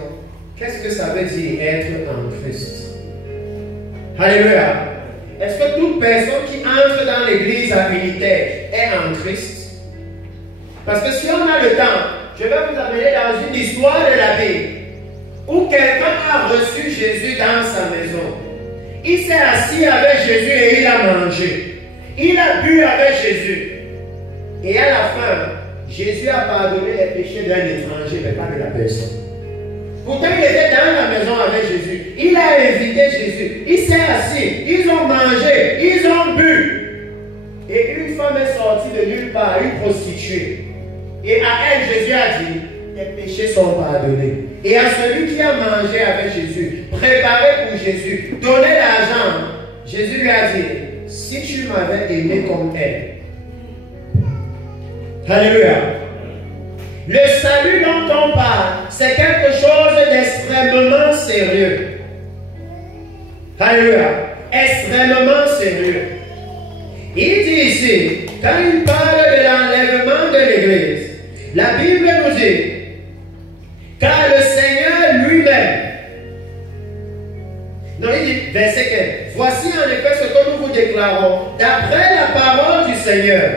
qu'est-ce que ça veut dire être en Christ? Alléluia. Est-ce que toute personne qui entre dans l'église à militaire est en Christ? Parce que si on a le temps, je vais vous amener dans une histoire de la Bible où quelqu'un a reçu Jésus dans sa maison. Il s'est assis avec Jésus et il a mangé. Il a bu avec Jésus. Et à la fin, Jésus a pardonné les péchés d'un étranger, mais pas de la personne. Pourtant, il était dans la maison avec Jésus. Il a invité Jésus. Il s'est assis. Ils ont mangé. Ils ont bu. Et une femme est sortie de nulle part, une prostituée. Et à elle, Jésus a dit, tes péchés sont pardonnés. Et à celui qui a mangé avec Jésus, préparé pour Jésus, donné l'argent, Jésus lui a dit, si tu m'avais aimé comme elle. Alléluia. Le salut dont on parle, c'est quelque chose d'extrêmement sérieux. Alléluia. Extrêmement sérieux. Il dit ici, quand il parle de l'enlèvement de l'Église, la Bible nous dit, car le Seigneur lui-même, non, il dit, verset 15, voici en effet ce que nous vous déclarons, d'après la parole du Seigneur,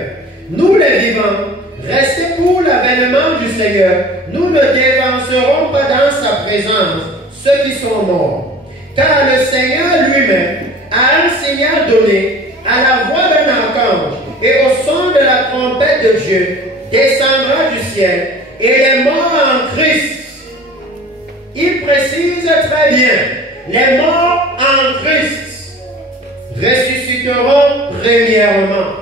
nous les vivants, restés pour l'avènement du Seigneur, nous ne dévancerons pas dans sa présence ceux qui sont morts. Car le Seigneur lui-même a un signal donné à la voix d'un archange et au son de la trompette de Dieu, descendra du ciel et les morts en Christ. Il précise très bien, les morts en Christ ressusciteront premièrement.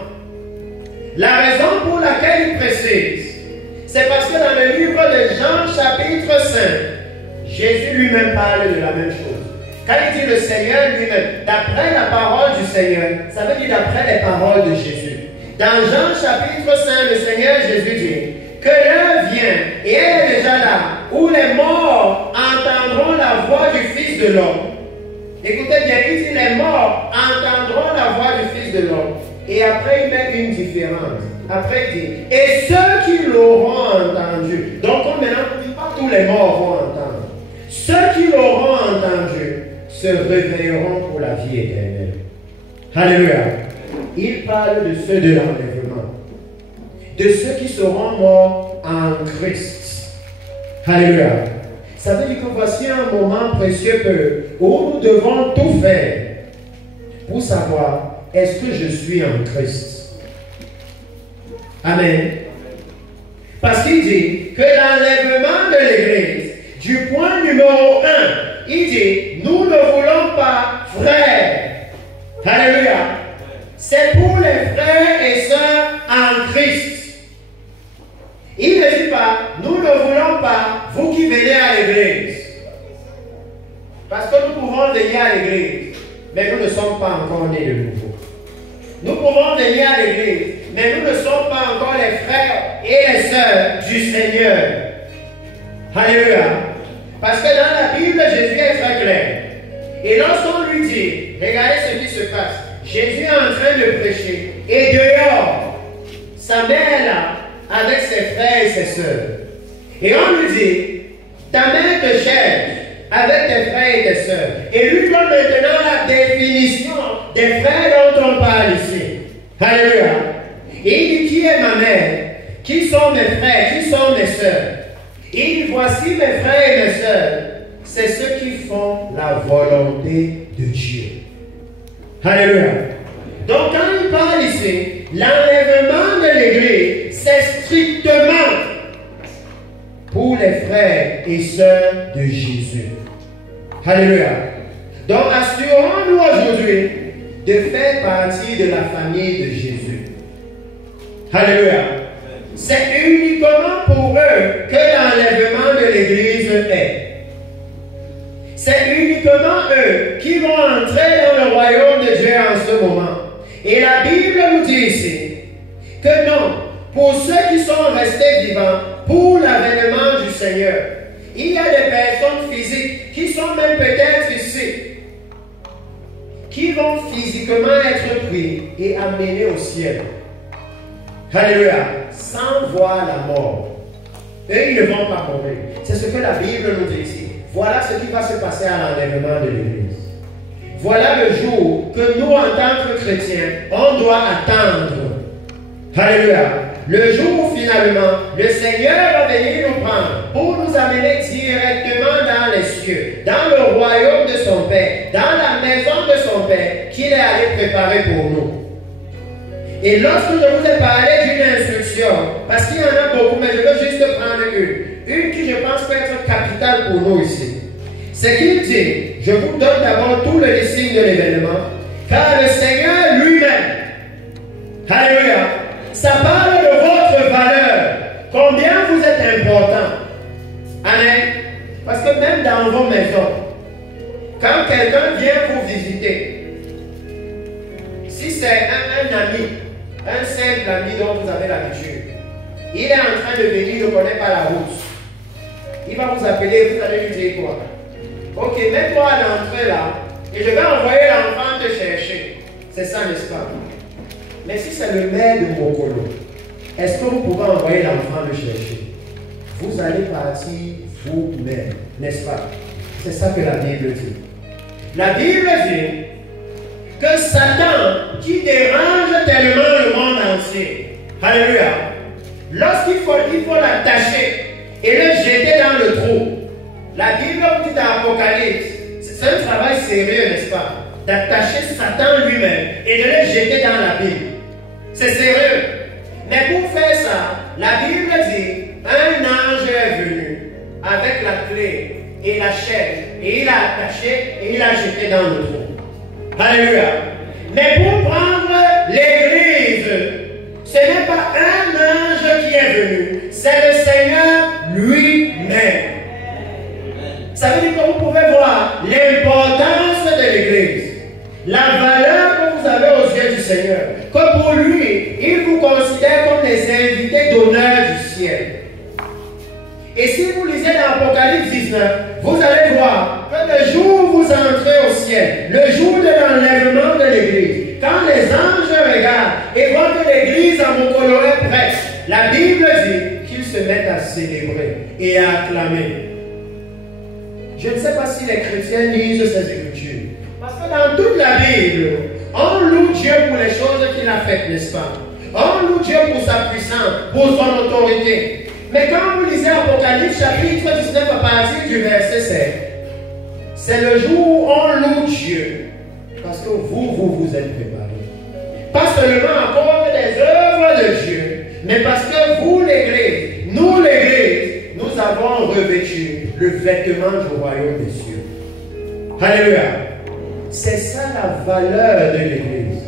La raison pour laquelle il précise, c'est parce que dans le livre de Jean chapitre 5, Jésus lui-même parle de la même chose. Quand il dit le Seigneur lui-même, d'après la parole du Seigneur, ça veut dire d'après les paroles de Jésus. Dans Jean chapitre 5, le Seigneur Jésus dit que l'heure vient, et elle est déjà là, où les morts entendront la voix du Fils de l'homme. Écoutez bien, il dit les morts entendront la voix du Fils de l'homme. Et après, il met une différence. Après, il dit, et ceux qui l'auront entendu. Donc, comme maintenant, on ne dit pas tous les morts vont entendre. Ceux qui l'auront entendu se réveilleront pour la vie éternelle. Alléluia. Il parle de ceux de l'enlèvement. De ceux qui seront morts en Christ. Alléluia. Ça veut dire que voici un moment précieux où nous devons tout faire pour savoir est-ce que je suis en Christ. Amen. Parce qu'il dit que l'enlèvement de l'Église, du point numéro 1, il dit, nous ne voulons pas frères. Alléluia. C'est pour les frères et sœurs en Christ. Il ne dit pas, nous ne voulons pas vous qui venez à l'Église. Parce que nous pouvons venir à l'église, mais nous ne sommes pas encore nés de nouveau. Nous pouvons venir à l'église, mais nous ne sommes pas encore les frères et les sœurs du Seigneur. Alléluia. Parce que dans la Bible, Jésus est très clair. Et lorsqu'on lui dit, regardez ce qui se passe. Jésus est en train de prêcher. Et dehors, sa mère est là, avec ses frères et ses sœurs. Et on lui dit, ta mère te cherche avec tes frères et tes sœurs. Et lui donne maintenant la définition des frères dont on parle ici. Alléluia. Et il dit, qui est ma mère? Qui sont mes frères? Qui sont mes sœurs? Il dit, voici mes frères et mes sœurs. C'est ceux qui font la volonté de Dieu. Alléluia. Donc quand il parle ici, l'enlèvement de l'Église, c'est strictement pour les frères et sœurs de Jésus. Alléluia. Donc assurons-nous aujourd'hui de faire partie de la famille de Jésus. Alléluia. C'est uniquement pour eux que l'enlèvement de l'Église est. C'est uniquement eux qui vont entrer dans le royaume de Dieu en ce moment. Et la Bible nous dit ici que non, pour ceux qui sont restés vivants, pour l'avènement du Seigneur, il y a des personnes physiques qui sont même peut-être ici, qui vont physiquement être pris et amenés au ciel. Alléluia. Sans voir la mort. Eux, ils ne vont pas mourir. C'est ce que la Bible nous dit ici. Voilà ce qui va se passer à l'enlèvement de l'Église. Voilà le jour que nous, en tant que chrétiens, on doit attendre. Alléluia. Le jour où finalement, le Seigneur va venir nous prendre pour nous amener directement dans les cieux, dans le royaume de son Père, dans la maison de son Père qu'il est allé préparer pour nous. Et lorsque je vous ai parlé d'une instruction, parce qu'il y en a beaucoup, mais je veux juste prendre une qui je pense peut être capitale pour nous ici. C'est qu'il dit, je vous donne d'abord tout le listing de l'événement, car le Seigneur lui-même, alléluia, ça parle de votre valeur, combien vous êtes important. Amen. Parce que même dans vos maisons, quand quelqu'un vient vous visiter, si c'est un ami, un simple ami dont vous avez l'habitude, il est en train de venir, il ne connaît pas la route. Il va vous appeler, vous allez lui dire quoi? Ok, mets-toi à l'entrée là, et je vais envoyer l'enfant te chercher. C'est ça, n'est-ce pas? Mais si c'est le maire de Mokolo, est-ce que vous pouvez envoyer l'enfant le chercher? Vous allez partir vous-même, n'est-ce pas? C'est ça que la Bible dit. La Bible dit que Satan, qui dérange tellement le monde entier, alléluia, lorsqu'il faut l'attacher et le jeter dans le trou, la Bible dit dans l'Apocalypse, c'est un travail sérieux, n'est-ce pas? D'attacher Satan lui-même et de le jeter dans la Bible. C'est sérieux. Mais pour faire ça, la Bible dit, un ange est venu avec la clé et la chaîne, et il a attaché et il a jeté dans le trou. Alléluia. Mais pour prendre l'Église, ce n'est pas un ange qui est venu, c'est le Seigneur lui-même. Ça veut dire que vous pouvez voir l'importance de l'Église, la valeur que vous avez aux yeux du Seigneur, que pour lui, il vous considère comme les invités d'honneur du ciel. Et si vous lisez l'Apocalypse 19, vous allez voir que le jour où vous entrez au ciel, le jour de l'enlèvement de l'Église, quand les anges regardent et voient que l'Église à Mokolo est prête, la Bible dit qu'ils se mettent à célébrer et à acclamer. Je ne sais pas si les chrétiens lisent ces Écritures. Parce que dans toute la Bible, on loue Dieu pour les choses qu'il a faites, n'est-ce pas? On loue Dieu pour sa puissance, pour son autorité. Mais quand vous lisez Apocalypse chapitre 19 à partir du verset 7, c'est le jour où on loue Dieu. Parce que vous êtes préparés. Pas seulement à cause des œuvres de Dieu, mais parce que vous, l'Église, nous, l'Église, nous avons revêtu le vêtement du royaume des cieux. Alléluia. C'est ça la valeur de l'Église.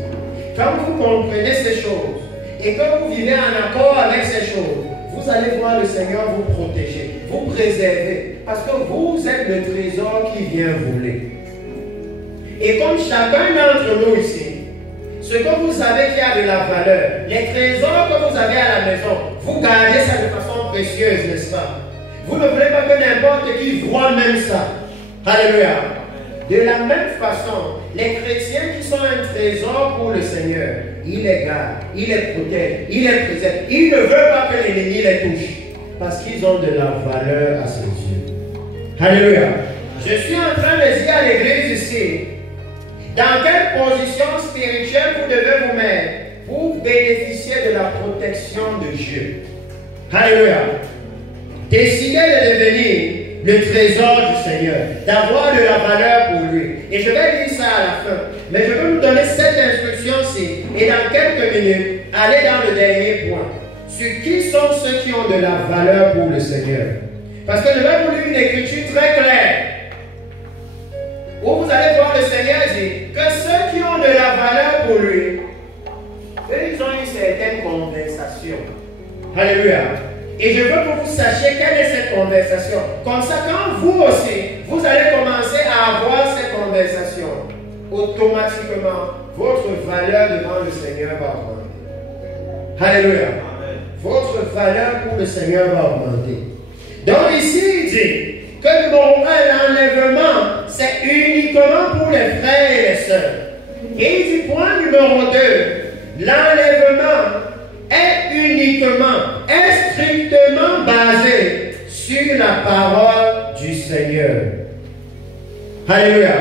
Quand vous comprenez ces choses et que vous vivez en accord avec ces choses, vous allez voir le Seigneur vous protéger. vous préservez. Parce que vous êtes le trésor qui vient voler. Et comme chacun d'entre nous ici, ce que vous savez qui a de la valeur, les trésors que vous avez à la maison, vous gardez ça de façon précieuse, n'est-ce pas? Vous ne voulez pas que n'importe qui voit même ça. Alléluia. De la même façon, les chrétiens qui sont un trésor pour le Seigneur, il les garde, il les protège, il les préserve. Il ne veut pas que l'ennemi les touche. Parce qu'ils ont de la valeur à ses yeux. Alléluia. Je suis en train de dire à l'église ici, dans quelle position spirituelle vous devez vous mettre pour bénéficier de la protection de Dieu. Alléluia. Décidez de devenir le trésor du Seigneur, d'avoir de la valeur pour lui. Et je vais dire ça à la fin. Mais je vais vous donner cette instruction-ci. Et dans quelques minutes, allez dans le dernier point. Sur qui sont ceux qui ont de la valeur pour le Seigneur. Parce que je vais vous lire une écriture très claire. Où vous allez voir le Seigneur dire que ceux qui ont de la valeur pour lui, eux, ils ont une certaine conversation. Alléluia. Et je veux que vous sachiez quelle est cette conversation. Comme ça, quand vous aussi, vous allez commencer à avoir cette conversation, automatiquement, votre valeur devant le Seigneur va augmenter. Alléluia. Amen. Votre valeur pour le Seigneur va augmenter. Donc ici, il dit que numéro 1, l'enlèvement, c'est uniquement pour les frères et les sœurs. Et il dit, point numéro 2, l'enlèvement est uniquement, est strictement basé sur la parole du Seigneur. Alléluia.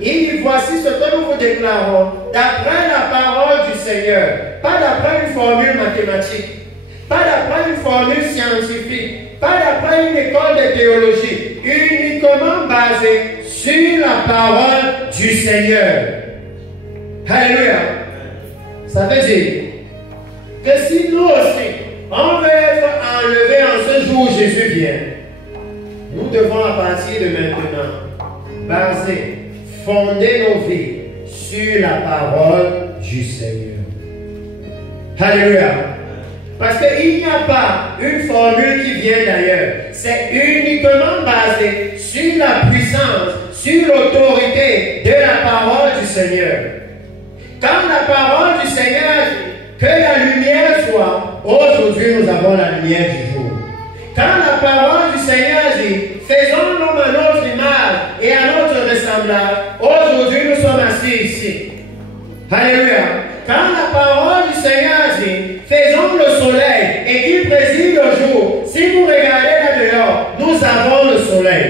Il dit, voici ce que nous vous déclarons d'après la parole du Seigneur, pas d'après une formule mathématique, pas d'après une formule scientifique, pas d'après une école de théologie, uniquement basé sur la parole du Seigneur. Alléluia. Ça veut dire que si nous aussi, on veut être enlevés en ce jour où Jésus vient, nous devons à partir de maintenant baser, fonder nos vies sur la parole du Seigneur. Alléluia. Parce qu'il n'y a pas une formule qui vient d'ailleurs. C'est uniquement basé sur la puissance, sur l'autorité de la parole du Seigneur. Quand la parole du Seigneur dit que la lumière soit, aujourd'hui nous avons la lumière du jour. Quand la parole du Seigneur dit, faisons l'homme à notre image et à notre ressemblance, aujourd'hui nous sommes assis ici. Alléluia. Quand la parole du Seigneur dit, faisons le soleil et qu'il préside le jour, si vous regardez là-dehors, nous avons le soleil.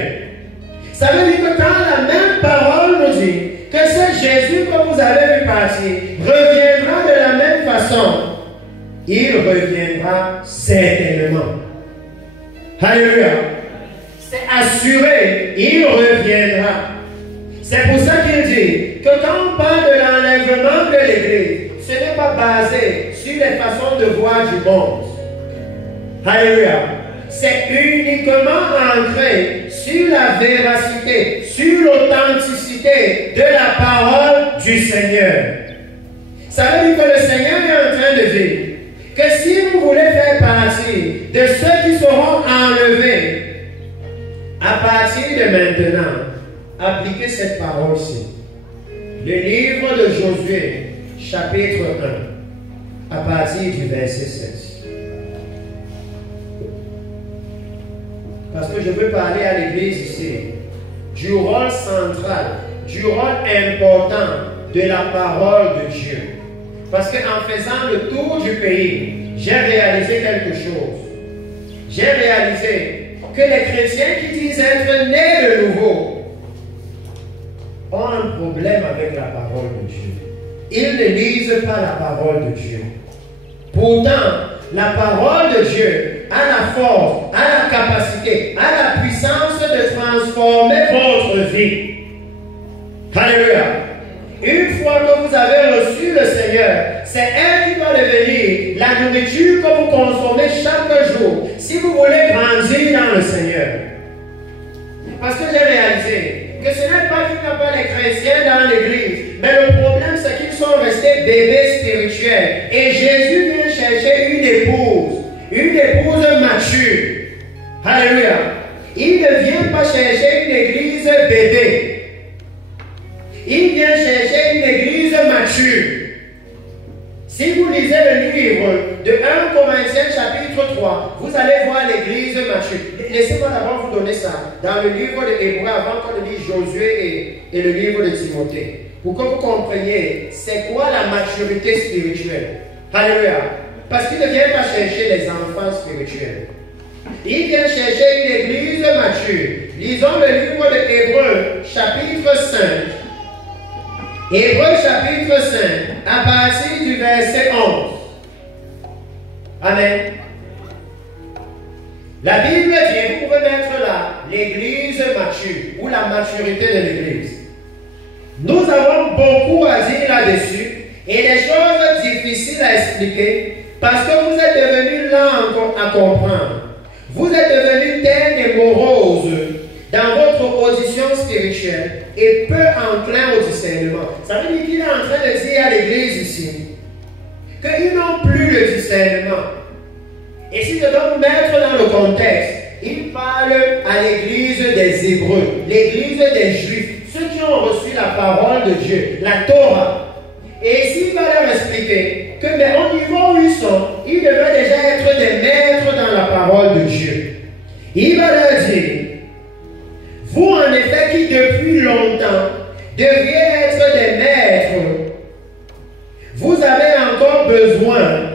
Ça veut dire que quand la même parole nous dit que ce Jésus que vous avez vu partir reviendra de la même façon, il reviendra certainement. Alléluia. C'est assuré, il reviendra. C'est pour ça qu'il dit que quand on parle de l'enlèvement de l'Église, ce n'est pas basé sur les façons de voir du monde. Alléluia. C'est uniquement ancré sur la véracité, sur l'authenticité de la parole du Seigneur. Ça veut dire que le Seigneur est en train de dire que si vous voulez faire partie de ceux qui seront enlevés, à partir de maintenant, appliquez cette parole-ci. Le livre de Josué, chapitre 1, à partir du verset 7. Parce que je veux parler à l'église ici du rôle central, du rôle important de la parole de Dieu. Parce qu'en faisant le tour du pays, j'ai réalisé quelque chose. J'ai réalisé que les chrétiens qui disent être nés de nouveau ont un problème avec la parole de Dieu. Ils ne lisent pas la parole de Dieu. Pourtant, la parole de Dieu a la force, a la capacité, a la puissance de transformer votre vie. Alléluia. Une fois que vous avez reçu le Seigneur, c'est elle qui doit devenir la nourriture que vous consommez chaque jour si vous voulez grandir dans le Seigneur. Parce que j'ai réalisé que ce n'est pas qu'il n'y a pas les chrétiens dans l'église, mais le problème c'est qu'ils sont restés bébés spirituels. Et Jésus vient chercher une épouse mature. Alléluia. Il ne vient pas chercher une église bébé. Il vient chercher une église mature. Si vous lisez le livre de 1 Corinthiens chapitre 3, vous allez voir l'église mature. Laissez-moi d'abord vous donner ça dans le livre de Hébreux avant qu'on lise Josué et le livre de Timothée. Pour que vous compreniez c'est quoi la maturité spirituelle. Alléluia. Parce qu'il ne vient pas chercher les enfants spirituels. Il vient chercher une église mature. Lisons le livre de Hébreux chapitre 5. Hébreux chapitre 5, à partir du verset 11. Amen. La Bible dit, vous pouvez mettre là, l'église mature, ou la maturité de l'église. Nous avons beaucoup à dire là-dessus, et des choses difficiles à expliquer, parce que vous êtes devenus lents à comprendre. Vous êtes devenus terne et morose dans votre position spirituelle et peu enclin au discernement. Ça veut dire qu'il est en train de dire à l'église ici qu'ils n'ont plus le discernement. Et si je dois vous mettre dans le contexte, il parle à l'église des Hébreux, l'église des Juifs, ceux qui ont reçu la parole de Dieu, la Torah. Et s'il va leur expliquer que mais au niveau où ils sont, ils devraient déjà être des maîtres dans la parole de Dieu. Il va leur dire, vous en effet qui depuis longtemps devriez être des maîtres, vous avez encore besoin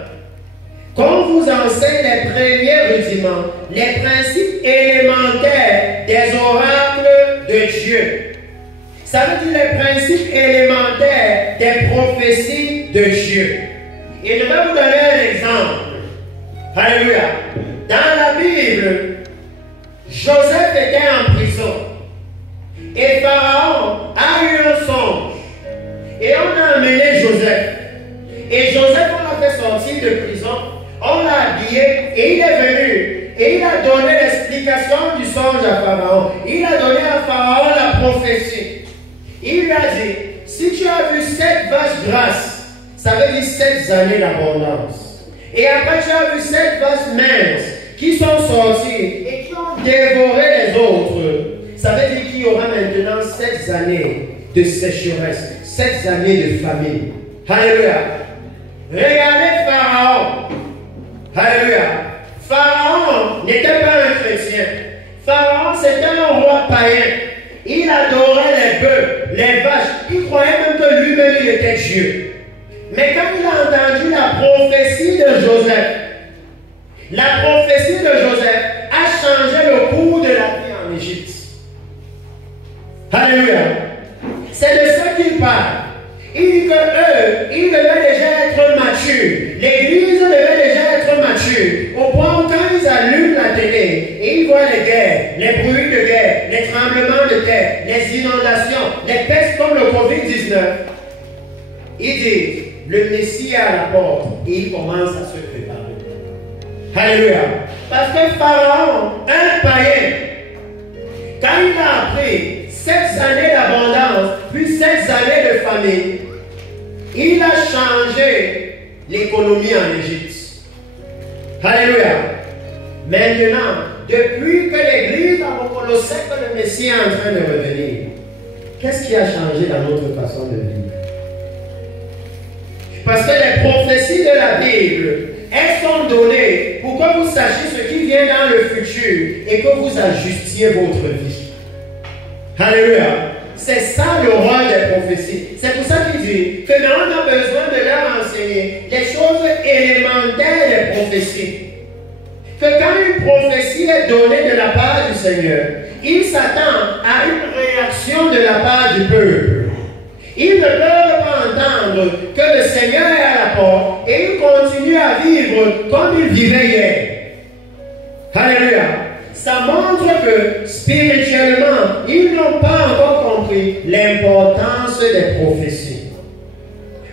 qu'on vous enseigne les premiers rudiments, les principes élémentaires des oracles de Dieu. Ça veut dire les principes élémentaires des prophéties de Dieu. Et je vais vous donner un exemple. Alléluia. Dans la Bible, Joseph était en prison. Et Pharaon a eu un songe. Et on a amené Joseph. Et Joseph, on l'a fait sortir de prison. On l'a habillé et il est venu. Et il a donné l'explication du songe à Pharaon. Il a donné à Pharaon la prophétie. Il lui a dit, si tu as vu 7 vaches grasses, ça veut dire 7 années d'abondance. Et après tu as vu 7 vaches minces qui sont sorties et qui ont dévoré les autres. Ça veut dire qu'il y aura maintenant 7 années de sécheresse, 7 années de famine. Alléluia. Regardez Pharaon. Alléluia. Pharaon n'était pas un chrétien. Pharaon, c'était un roi païen. Il adorait les bœufs, les vaches. Il croyait même que lui-même il était Dieu. Mais quand il a entendu la prophétie de Joseph, la prophétie de Joseph a changé le cours de la vie en Égypte. Alléluia. C'est de ça qu'il parle. Il dit que eux, ils devaient déjà être matures. L'église devait déjà être mature. Au point où quand ils allument la télé et ils voient les guerres, les bruits de guerre, les tremblements de terre, les inondations, les pestes comme le Covid-19, ils disent, le Messie est à la porte et ils commencent à se préparer. Alléluia. Parce que Pharaon, un païen, quand il a appris 7 années d'abondance, puis 7 années de famine, il a changé l'économie en Égypte. Alléluia. Maintenant, depuis que l'église a reconnu que le Messie est en train de revenir, qu'est-ce qui a changé dans notre façon de vivre? Parce que les prophéties de la Bible, elles sont données pour que vous sachiez ce qui vient dans le futur et que vous ajustiez votre vie. Alléluia. C'est ça le rôle des prophéties. C'est pour ça qu'il dit que nous on a besoin de leur enseigner les choses élémentaires des prophéties. Que quand une prophétie est donnée de la part du Seigneur, il s'attend à une réaction de la part du peuple. Ils ne peuvent pas entendre que le Seigneur est à la porte et ils continuent à vivre comme ils vivaient hier. Alléluia. Ça montre que spirituellement, ils n'ont pas encore compris l'importance des prophéties.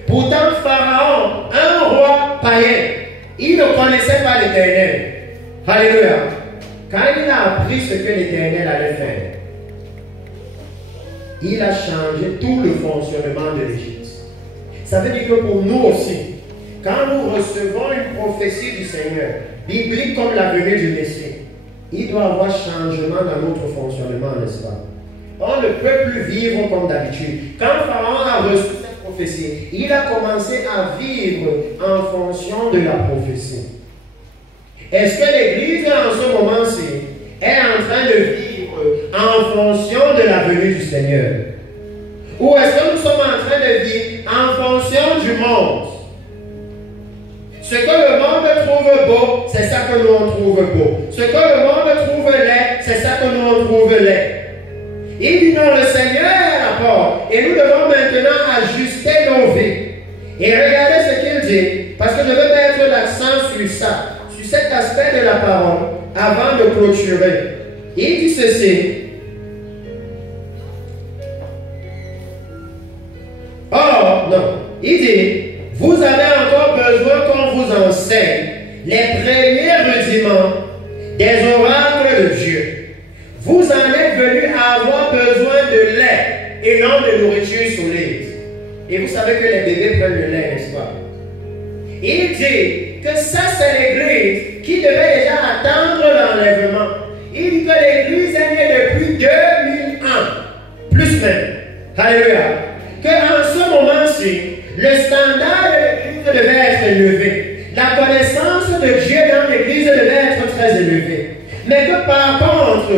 Pourtant, Pharaon, un roi païen, il ne connaissait pas l'Éternel. Alléluia. Quand il a appris ce que l'Éternel allait faire, il a changé tout le fonctionnement de l'Égypte. Ça veut dire que pour nous aussi, quand nous recevons une prophétie du Seigneur, biblique comme la venue du Messie, il doit y avoir changement dans notre fonctionnement, n'est-ce pas? On ne peut plus vivre comme d'habitude. Quand Pharaon a reçu cette prophétie, il a commencé à vivre en fonction de la prophétie. Est-ce que l'Église, en ce moment-ci, est en train de vivre en fonction de la venue du Seigneur? Ou est-ce que nous sommes en train de vivre en fonction du monde? Ce que le monde trouve beau, c'est ça que nous on trouve beau. Ce que le monde trouve laid, c'est ça que nous on trouve laid. Il dit non, le Seigneur est à la porte. Et nous devons maintenant ajuster nos vies. Et regardez ce qu'il dit, parce que je veux mettre l'accent sur ça, sur cet aspect de la parole, avant de clôturer. Il dit ceci. Or, non, il dit, vous avez encore besoin qu'on vous enseigne les premiers rudiments des oracles de Dieu. Vous en êtes venus à avoir besoin de lait et non de nourriture solide. Et vous savez que les bébés prennent le lait, n'est-ce pas? Il dit que ça, c'est l'Église qui devait déjà attendre l'enlèvement. Il dit que l'Église est née depuis 2000 ans, plus même. Alléluia. Qu'en ce moment-ci, le standard de l'Église devait être élevé. La connaissance de Dieu dans l'Église devait être très élevée. Mais que par contre,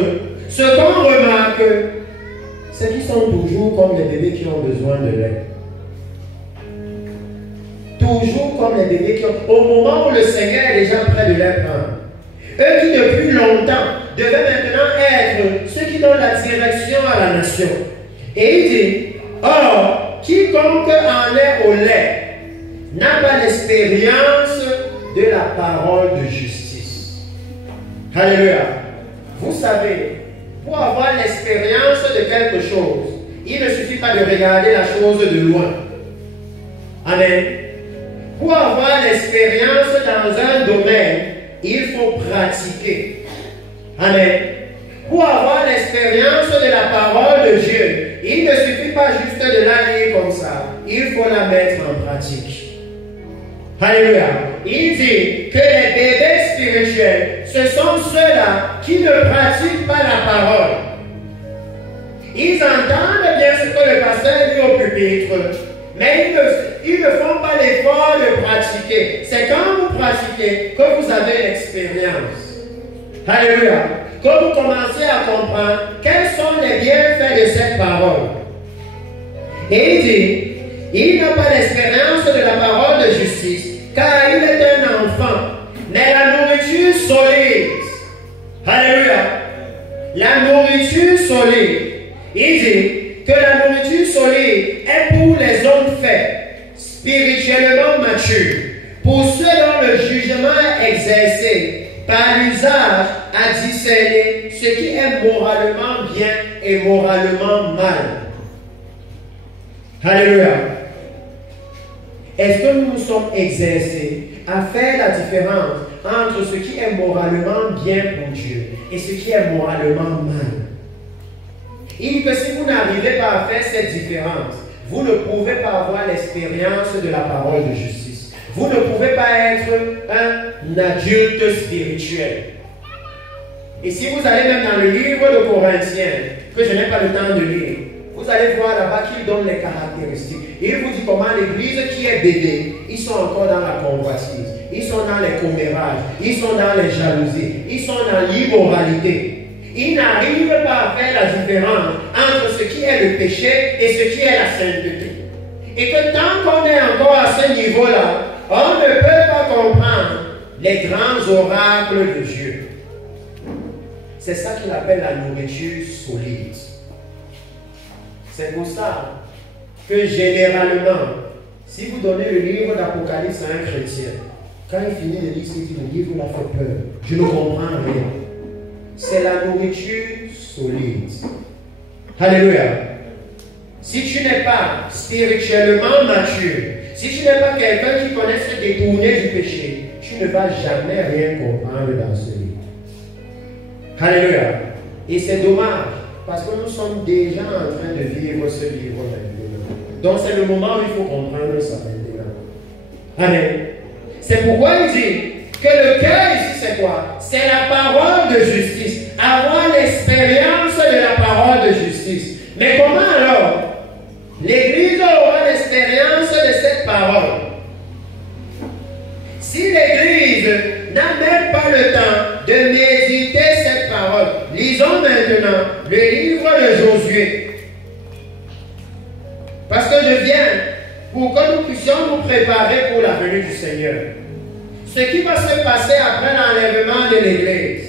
ce qu'on remarque, c'est qu'ils sont toujours comme les bébés qui ont besoin de lait. Toujours comme les bébés qui ont... Au moment où le Seigneur est déjà près de leur prendre. Eux qui depuis longtemps devaient maintenant être ceux qui donnent la direction à la nation. Et il dit, or, quiconque en est au lait n'a pas l'expérience de la parole de justice. Alléluia. Vous savez, pour avoir l'expérience de quelque chose, il ne suffit pas de regarder la chose de loin. Amen. Pour avoir l'expérience dans un domaine, il faut pratiquer. Amen. Pour avoir l'expérience de la parole de Dieu, il ne suffit pas juste de la lire comme ça. Il faut la mettre en pratique. Alléluia. Il dit que les bébés spirituels, ce sont ceux-là qui ne pratiquent pas la parole. Ils entendent bien ce que le pasteur dit au pupitre, mais ils ne font pas l'effort de pratiquer. C'est quand vous pratiquez que vous avez l'expérience. Alléluia. Que vous commencez à comprendre quels sont les bienfaits de cette parole. Et il dit, il n'a pas l'expérience de la parole de justice, car il est un enfant. Mais la nourriture solide, alléluia, la nourriture solide, il dit que la nourriture solide est pour les hommes faits, spirituellement matures, pour ceux dont le jugement est exercé par l'usage à discerner ce qui est moralement bien et moralement mal. Alléluia. Est-ce que nous nous sommes exercés à faire la différence entre ce qui est moralement bien pour Dieu et ce qui est moralement mal? Il dit que si vous n'arrivez pas à faire cette différence, vous ne pouvez pas avoir l'expérience de la parole de justice. Vous ne pouvez pas être un adulte spirituel. Et si vous allez même dans le livre de Corinthiens, que je n'ai pas le temps de lire, vous allez voir là-bas qu'il donne les caractéristiques. Il vous dit comment l'Église qui est bébé, ils sont encore dans la convoitise, ils sont dans les commérages, ils sont dans les jalousies, ils sont dans l'immoralité. Ils n'arrivent pas à faire la différence entre ce qui est le péché et ce qui est la sainteté. Et que tant qu'on est encore à ce niveau-là, on ne peut pas comprendre les grands oracles de Dieu. C'est ça qu'il appelle la nourriture solide. C'est pour ça que généralement, si vous donnez le livre d'Apocalypse à un chrétien, quand il finit de lire ce qu'il le livre, il a fait peur. Je ne comprends rien. C'est la nourriture solide. Alléluia. Si tu n'es pas spirituellement mature, si tu n'es pas quelqu'un qui connaît se détourner du péché, tu ne vas jamais rien comprendre dans ce livre. Alléluia. Et c'est dommage, parce que nous sommes déjà en train de vivre ce livre maintenant. Donc c'est le moment où il faut comprendre ça maintenant. Amen. C'est pourquoi il dit Que le cœur ici, c'est quoi? C'est la parole de justice. Avoir l'expérience de la parole de justice. Mais comment alors l'Église aura l'expérience de cette parole? Si l'Église n'a même pas le temps de méditer cette parole, lisons maintenant le livre de Josué. Parce que je viens pour que nous puissions nous préparer pour la venue du Seigneur. Ce qui va se passer après l'enlèvement de l'Église.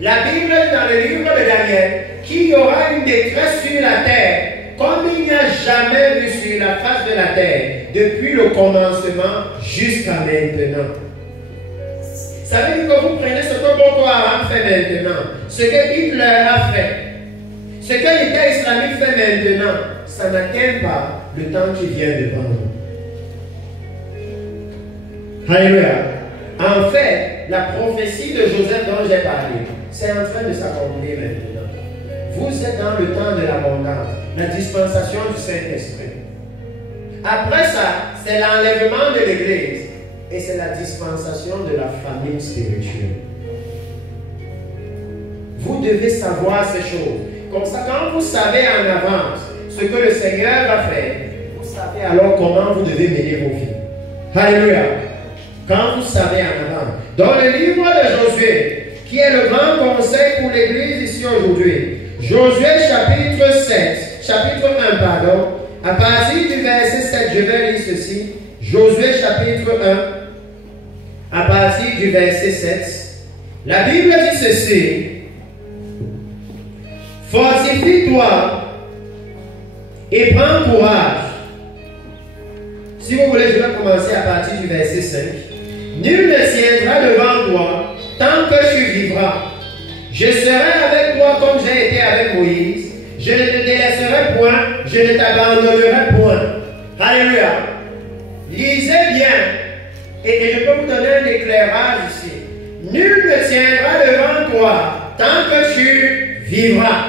La Bible, dans le livre de Daniel, qu'il y aura une détresse sur la terre, comme il n'y a jamais vu sur la face de la terre, depuis le commencement jusqu'à maintenant. Ça veut dire que vous prenez ce que Boko Haram fait maintenant, ce que Hitler a fait, ce que l'État islamique fait maintenant, ça n'atteint pas le temps qui vient devant nous. Alléluia. En fait, la prophétie de Joseph dont j'ai parlé, c'est en train de s'accomplir maintenant. Vous êtes dans le temps de l'abondance, la dispensation du Saint-Esprit. Après ça, c'est l'enlèvement de l'Église et c'est la dispensation de la famille spirituelle. Vous devez savoir ces choses. Comme ça, quand vous savez en avance ce que le Seigneur va faire, vous savez alors comment vous devez mener vos vies. Alléluia. Quand vous savez en avance. Dans le livre de Josué, qui est le grand conseil pour l'Église ici aujourd'hui, Josué chapitre 7, chapitre 1, pardon, à partir du verset 7, je vais lire ceci. Josué chapitre 1, à partir du verset 7. La Bible dit ceci. Fortifie-toi et prends courage. Si vous voulez, je vais commencer à partir du verset 5. Nul ne tiendra devant toi tant que tu vivras. Je serai avec toi comme j'ai été avec Moïse. Je ne te délaisserai point, je ne t'abandonnerai point. Alléluia. Lisez bien. Et je peux vous donner un éclairage ici. Nul ne tiendra devant toi tant que tu vivras.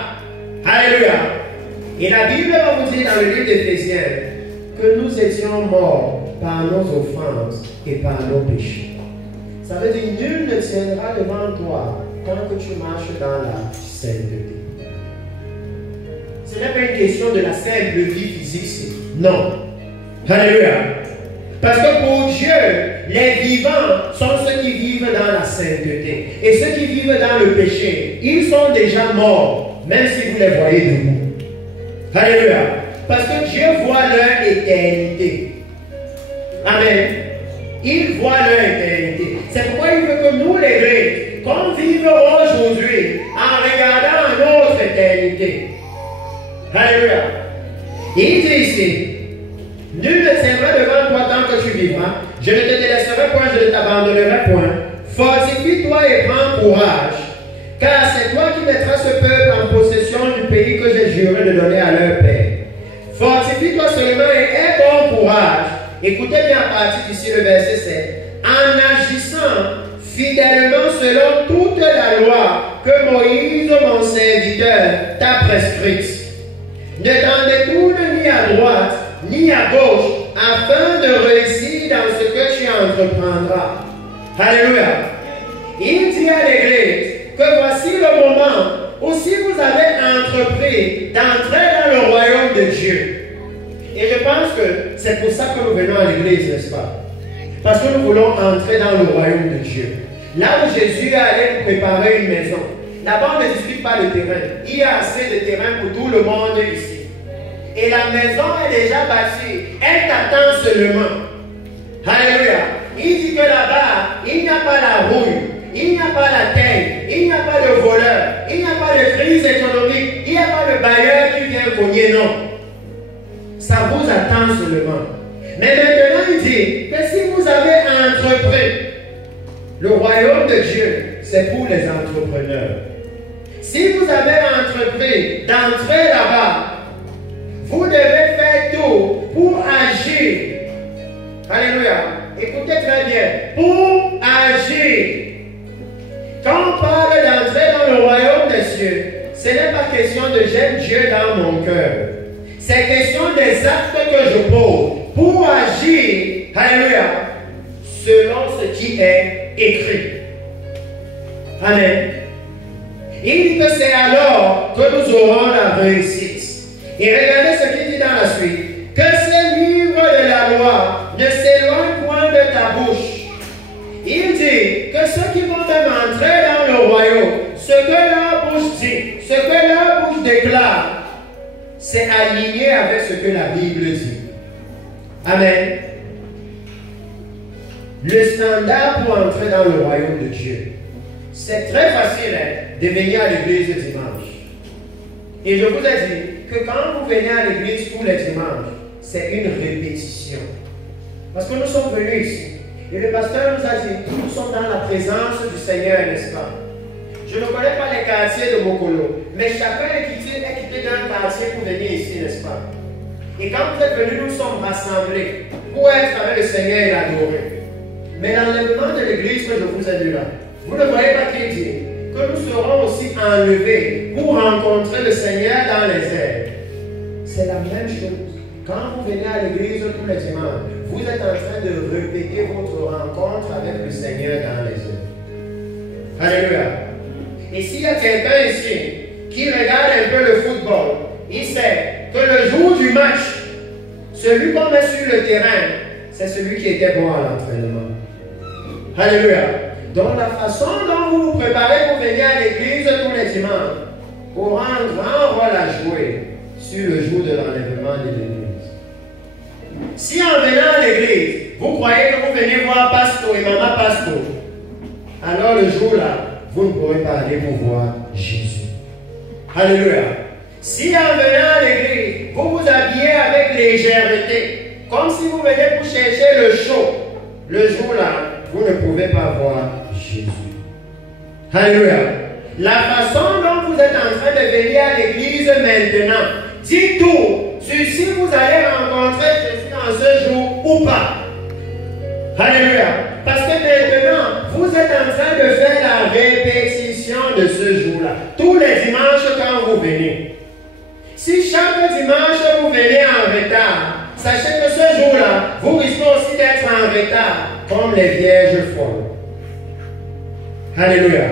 Alléluia. Et la Bible va vous dire dans le livre d'Éphésiens que nous étions morts par nos offenses et par nos péchés. Ça veut dire nul ne tiendra devant toi tant que tu marches dans la sainteté. Ce n'est pas une question de la simple vie physique. Non. Alléluia. Parce que pour Dieu, les vivants sont ceux qui vivent dans la sainteté. Et ceux qui vivent dans le péché, ils sont déjà morts, même si vous les voyez debout. Alléluia. Parce que Dieu voit leur éternité. Amen. Il voit leur éternité. C'est pourquoi il veut que nous, l'Église, qu'on vive aujourd'hui en regardant notre éternité. Alléluia. Il dit ici, nul ne tiendra devant toi tant que tu vivras. Je ne te délaisserai point, je ne t'abandonnerai point. Fortifie-toi et prends courage, car c'est toi qui mettras ce peuple en possession du pays que j'ai juré de donner à leur père. Fortifie-toi seulement et aie bon courage. Écoutez bien à partir d'ici le verset 7. En agissant fidèlement selon toute la loi que Moïse, mon serviteur, t'a prescrite. Ne t'en détourne ni à droite, ni à gauche, afin de réussir dans ce que tu entreprendras. Alléluia. Il dit à l'Église que voici le moment où si vous avez entrepris d'entrer dans le royaume de Dieu. Et je pense que c'est pour ça que nous venons à l'Église, n'est-ce pas? Parce que nous voulons entrer dans le royaume de Dieu. Là où Jésus est allé préparer une maison, là-bas on ne discute pas le terrain. Il y a assez de terrain pour tout le monde ici. Et la maison est déjà bâtie. Elle t'attend seulement. Alléluia. Il dit que là-bas, il n'y a pas la rouille, il n'y a pas la teigne, il n'y a pas de voleur, il n'y a pas de crise économique, il n'y a pas de bailleur qui vient cogner, non. Ça vous attend seulement. Mais maintenant, il dit que si vous avez entrepris, le royaume de Dieu, c'est pour les entrepreneurs. Si vous avez entrepris d'entrer là-bas, vous devez faire tout pour agir. Alléluia. Écoutez très bien. Pour agir. Quand on parle d'entrer dans le royaume des cieux, ce n'est pas question de j'aime Dieu dans mon cœur. C'est question des actes que je pose pour agir. Alléluia. Selon ce qui est écrit. Amen. Il dit que c'est alors que nous aurons la réussite. Et regardez ce qu'il dit dans la suite. Que ce livre de la loi ne s'éloigne point de ta bouche. Il dit que ceux qui vont même entrer dans le royaume, ce que leur bouche dit, ce que leur bouche déclare, c'est aligné avec ce que la Bible dit. Amen. Le standard pour entrer dans le royaume de Dieu, c'est très facile de venir à l'église le dimanche. Et je vous ai dit que quand vous venez à l'église tous les dimanches, c'est une répétition. Parce que nous sommes venus ici. Et le pasteur nous a dit, nous sommes dans la présence du Seigneur, n'est-ce pas? Je ne connais pas les quartiers de Mokolo, mais chacun est quitté d'un quartier pour venir ici, n'est-ce pas? Et quand vous êtes venus, nous sommes rassemblés pour être avec le Seigneur et l'adorer. Mais l'enlèvement de l'église que je vous ai dit là, vous ne voyez pas qu'il dit que nous serons aussi enlevés pour rencontrer le Seigneur dans les airs. C'est la même chose. Quand vous venez à l'église tous les dimanches, vous êtes en train de répéter votre rencontre avec le Seigneur dans les airs. Alléluia. Et s'il y a quelqu'un ici qui regarde un peu le football, il sait que le jour du match, celui qu'on met sur le terrain, c'est celui qui était bon à l'entraînement. Alléluia. Donc la façon dont vous vous préparez pour venir à l'église tous les dimanches aura un grand rôle à jouer sur le jour de l'enlèvement de l'église. Si en venant à l'église, vous croyez que vous venez voir Pasteur et Maman Pasteur, alors le jour-là, vous ne pourrez pas aller pour voir Jésus. Alléluia. Si en venant à l'église, vous vous habillez avec légèreté, comme si vous veniez pour chercher le chaud, le jour-là, vous ne pouvez pas voir Jésus. Alléluia. La façon dont vous êtes en train de venir à l'église maintenant, dites tout sur si vous allez rencontrer Jésus en ce jour ou pas. Alléluia. Parce que maintenant, vous êtes en train de faire la répétition de ce jour-là. Tous les dimanches quand vous venez. Si chaque dimanche vous venez en retard, sachez que ce jour-là, vous risquez aussi d'être en retard, comme les vierges folles. Alléluia.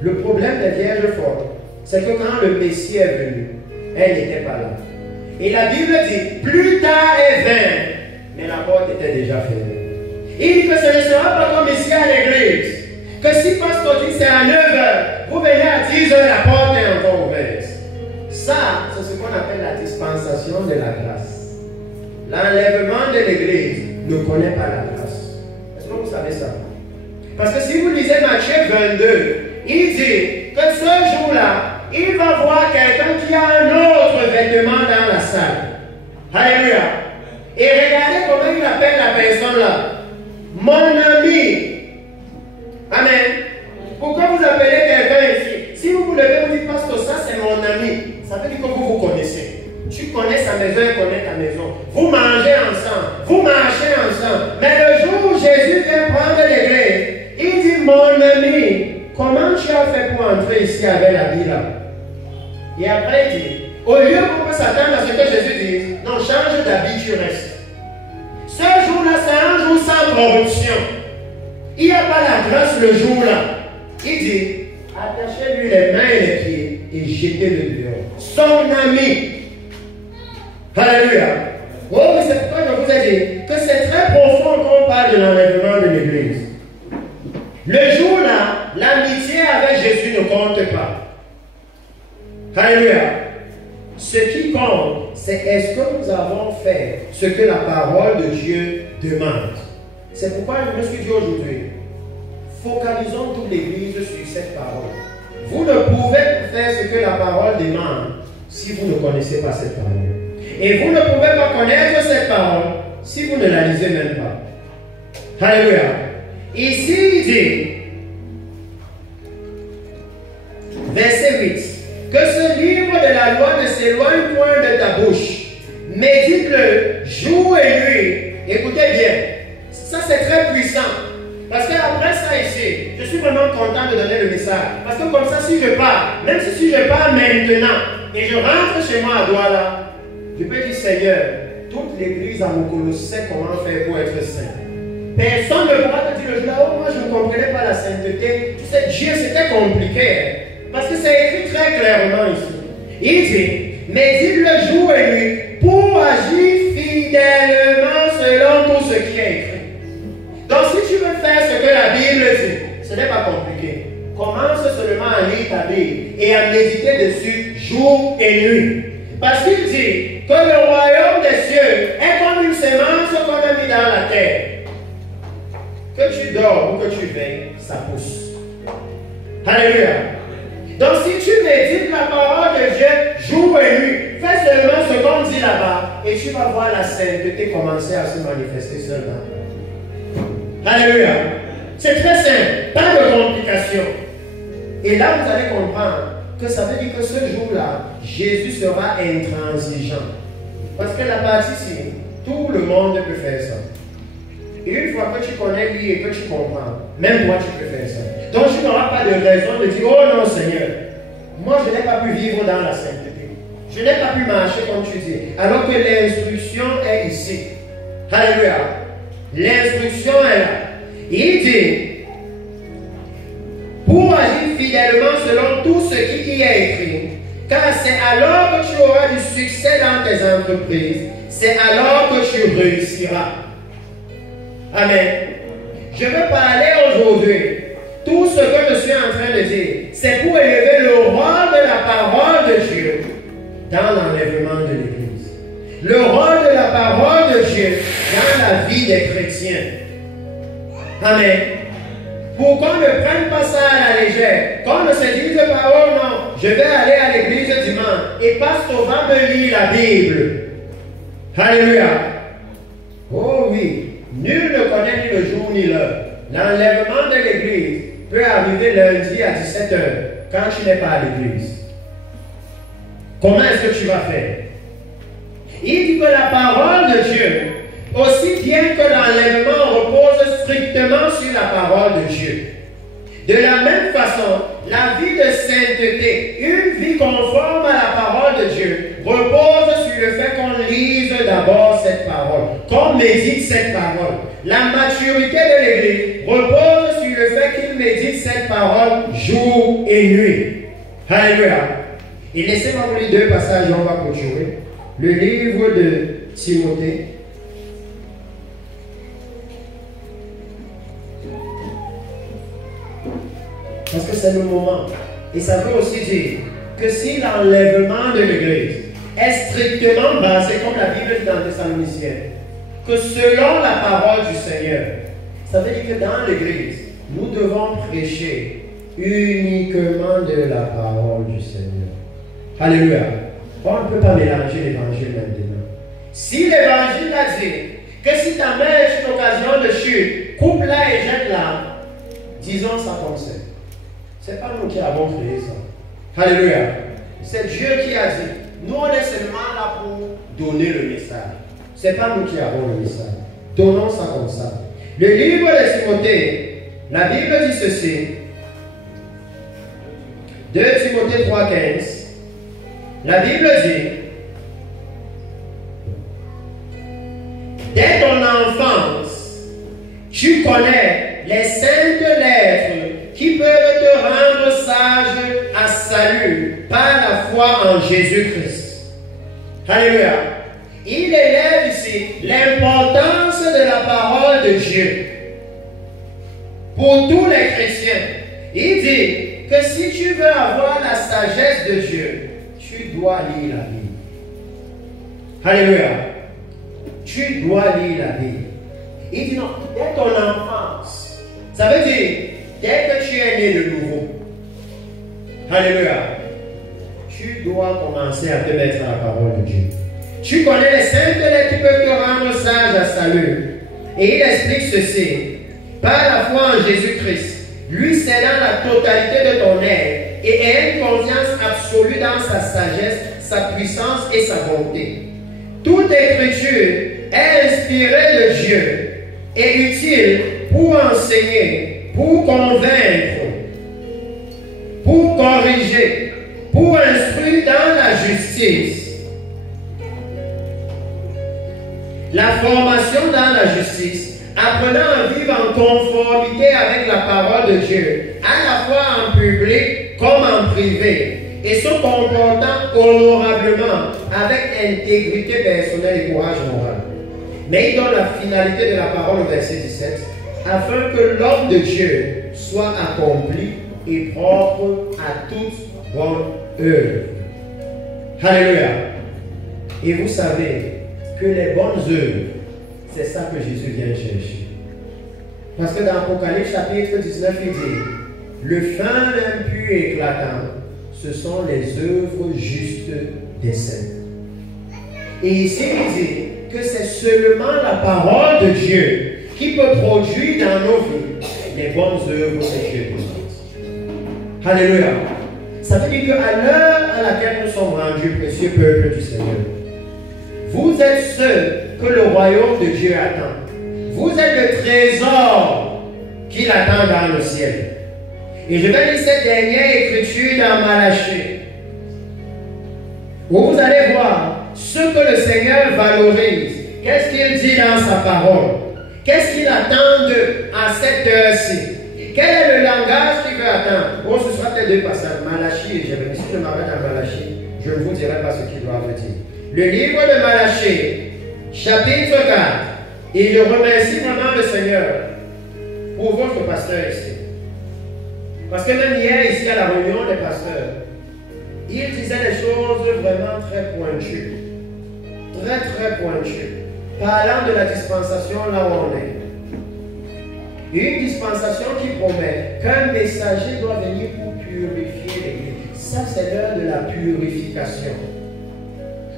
Le problème des vierges folles, c'est que quand le Messie est venu, elle n'était pas là. Et la Bible dit, plus tard elle vint, mais la porte était déjà fermée. Il dit que ce ne sera pas comme ici à l'église, que si pasteur dit c'est à 9 h, vous venez à 10 h, la porte est encore ouverte. Ça, c'est ce qu'on appelle la dispensation de la grâce. L'enlèvement de l'église ne connaît pas la grâce. Est-ce que vous savez ça? Parce que si vous lisez Matthieu 22, il dit que ce jour-là, il va voir quelqu'un qui a un autre vêtement dans la salle. Alléluia. Et regardez comment il appelle la personne là. Mon ami. Amen. Pourquoi vous appelez quelqu'un ici? Si vous vous levez, vous dites, pasteur, ça c'est mon ami. Ça veut dire que vous vous connaissez. Tu connais sa maison, elle connaît ta maison. Vous mangez ensemble. Vous marchez ensemble. Mais le jour où Jésus vient prendre l'église, il dit, mon ami, comment tu as fait pour entrer ici avec la vie là? Et après il dit, au lieu qu'on peut s'attendre à ce que Jésus dise, non, change d'habit, tu restes. Ce jour-là, c'est un jour sans corruption. Il n'y a pas la grâce le jour-là. Il dit, attachez-lui les mains et les pieds et jetez-le dehors. Son ami. Alléluia. Oh, mais c'est pourquoi je vous ai dit que c'est très profond qu'on parle de l'enlèvement de l'église. Le jour-là, l'amitié avec Jésus ne compte pas. Alléluia. Ce qui compte, c'est est-ce que nous avons fait ce que la parole de Dieu demande. C'est pourquoi je me suis dit aujourd'hui, focalisons toute l'église sur cette parole. Vous ne pouvez pas faire ce que la parole demande si vous ne connaissez pas cette parole. Et vous ne pouvez pas connaître cette parole si vous ne la lisez même pas. Alléluia. Ici, il dit, verset 8, que ce livre de la loi ne s'éloigne point de ta bouche. Médite-le jour et nuit. Écoutez bien, ça c'est très puissant. Parce qu'après ça ici, je suis vraiment content de donner le message. Parce que comme ça, si je pars, même si je pars maintenant, et je rentre chez moi à Douala, je peux dire, Seigneur, toute l'église à Mokolo sait comment faire pour être saint. personne ne pourra te dire le jour-là, oh, moi je ne comprenais pas la sainteté. Tu sais, Dieu, c'était compliqué. Hein, parce que c'est écrit très clairement ici. Il dit, mais dites-le jour et nuit pour agir fidèlement selon tout ce qui est écrit. Donc si tu veux faire ce que la Bible dit, ce n'est pas compliqué. Commence seulement à lire ta Bible et à méditer dessus jour et nuit. Parce qu'il dit que le royaume des cieux est comme une sémence qu'on a mis dans la terre. Que tu dors ou que tu veilles, ça pousse. Alléluia. Donc si tu médites la parole de Dieu jour et nuit, fais seulement ce qu'on dit là-bas et tu vas voir la sainteté commencer à se manifester seulement. Alléluia. C'est très simple, pas de complications. Et là, vous allez comprendre que ça veut dire que ce jour-là, Jésus sera intransigeant. Parce que la partie ici, tout le monde peut faire ça. Et une fois que tu connais lui et que tu comprends, même toi tu peux faire ça. Donc tu n'auras pas de raison de dire, oh non Seigneur, moi je n'ai pas pu vivre dans la sainteté. Je n'ai pas pu marcher comme tu dis. Alors que l'instruction est ici. Alléluia. L'instruction est là. Il dit, pour agir fidèlement selon tout ce qui y est écrit, car c'est alors que tu auras du succès dans tes entreprises, c'est alors que tu réussiras. Amen. Je veux parler aujourd'hui. Tout ce que je suis en train de dire, c'est pour élever le rôle de la parole de Dieu dans l'enlèvement de l'Église. Le rôle de la parole de Dieu dans la vie des chrétiens. Amen. Pour qu'on ne prenne pas ça à la légère, qu'on ne se dise pas, oh non, je vais aller à l'église dimanche et pasteur va me lire la Bible. Alléluia. Oh oui, nul ne connaît ni le jour ni l'heure. L'enlèvement de l'église peut arriver lundi à 17h quand tu n'es pas à l'église. Comment est-ce que tu vas faire? Il dit que la parole de Dieu, aussi bien que l'enlèvement repose strictement sur la parole de Dieu. De la même façon, la vie de sainteté, une vie conforme à la parole de Dieu, repose sur le fait qu'on lise d'abord cette parole, qu'on médite cette parole. La maturité de l'Église repose sur le fait qu'il médite cette parole jour et nuit. Alléluia. Et laissez-moi vous lire deux passages, on va continuer. Le livre de Timothée. Parce que c'est le moment. Et ça veut aussi dire que si l'enlèvement de l'Église est strictement basé, comme la Bible dit dans Thessaloniciens, que selon la parole du Seigneur, ça veut dire que dans l'Église, nous devons prêcher uniquement de la parole du Seigneur. Alléluia. On ne peut pas mélanger l'évangile maintenant. Si l'évangile a dit que si ta main est une occasion de chute, coupe-la et jette-la, disons ça comme ça. Ce n'est pas nous qui avons créé ça. Alléluia. C'est Dieu qui a dit. Nous, on est seulement là pour donner le message. Ce n'est pas nous qui avons le message. Donnons ça comme ça. Le livre de Timothée, la Bible dit ceci. 2 Timothée 3,15. La Bible dit, dès ton enfance, tu connais les saintes lettres qui peuvent te rendre sage à salut par la foi en Jésus-Christ. Alléluia. Il élève ici l'importance de la parole de Dieu pour tous les chrétiens. Il dit que si tu veux avoir la sagesse de Dieu, tu dois lire la Bible. Alléluia. Tu dois lire la Bible. Il dit non, dès ton enfance. Ça veut dire, dès que tu es né de nouveau. Alléluia. Tu dois commencer à te mettre à la parole de Dieu. Tu connais les saintes lettres qui peuvent te rendre sage à salut. Et il explique ceci. Par la foi en Jésus-Christ, lui cédant la totalité de ton être et ayant une confiance absolue dans sa sagesse, sa puissance et sa bonté. Toute écriture est inspirée de Dieu et utile pour enseigner, pour convaincre, pour corriger, pour instruire dans la justice. La formation dans la justice, apprenant à vivre en conformité avec la parole de Dieu, à la fois en public comme en privé, et se comportant honorablement avec intégrité personnelle et courage moral. Mais il donne la finalité de la parole au verset 17, afin que l'homme de Dieu soit accompli et propre à toute bonne œuvre. Alléluia. Et vous savez que les bonnes œuvres, c'est ça que Jésus vient chercher. Parce que dans Apocalypse chapitre 19, il dit, le fin limpur et éclatant, ce sont les œuvres justes des saints. Et ici, il dit que c'est seulement la parole de Dieu qui peut produire dans nos vies les bonnes œuvres que Dieu demande. Alléluia. Ça veut dire qu'à l'heure à laquelle nous sommes rendus, précieux peuple du Seigneur, vous êtes ceux que le royaume de Dieu attend. Vous êtes le trésor qu'il attend dans le ciel. Et je vais lire cette dernière écriture dans Malachie, où vous allez voir ce que le Seigneur valorise. Qu'est-ce qu'il dit dans sa parole? Qu'est-ce qu'il attend à cette heure-ci? Quel est le langage qu'il veut attendre? Oh, ce sera peut-être deux passages, Malachie et Jérémie. Si je m'arrête à Malachie, je ne vous dirai pas ce qu'il doit vous dire. Le livre de Malachie, chapitre 4. Et je remercie vraiment le Seigneur pour votre pasteur ici. Parce que même hier, ici à la réunion des pasteurs, il disait des choses vraiment très pointues. Très, très pointues. Parlant de la dispensation là où on est. Une dispensation qui promet qu'un messager doit venir pour purifier l'Église. Ça, c'est l'heure de la purification.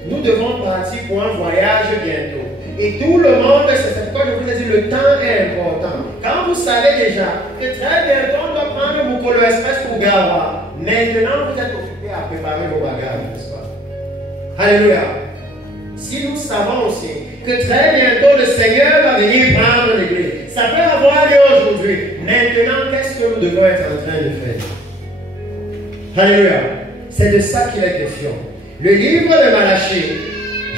Nous devons partir pour un voyage bientôt. Et tout le monde, c'est pourquoi je vous ai dit, le temps est important. Quand vous savez déjà que très bientôt on doit prendre le Mukolo Express pour Gawa, maintenant vous êtes occupés à préparer vos bagages, n'est-ce pas? Alléluia. Si nous savons aussi que très bientôt le Seigneur va venir prendre l'Église, ça peut avoir lieu aujourd'hui. Maintenant, qu'est-ce que nous devons être en train de faire? Alléluia. C'est de ça qu'il est question. Le livre de Malachie,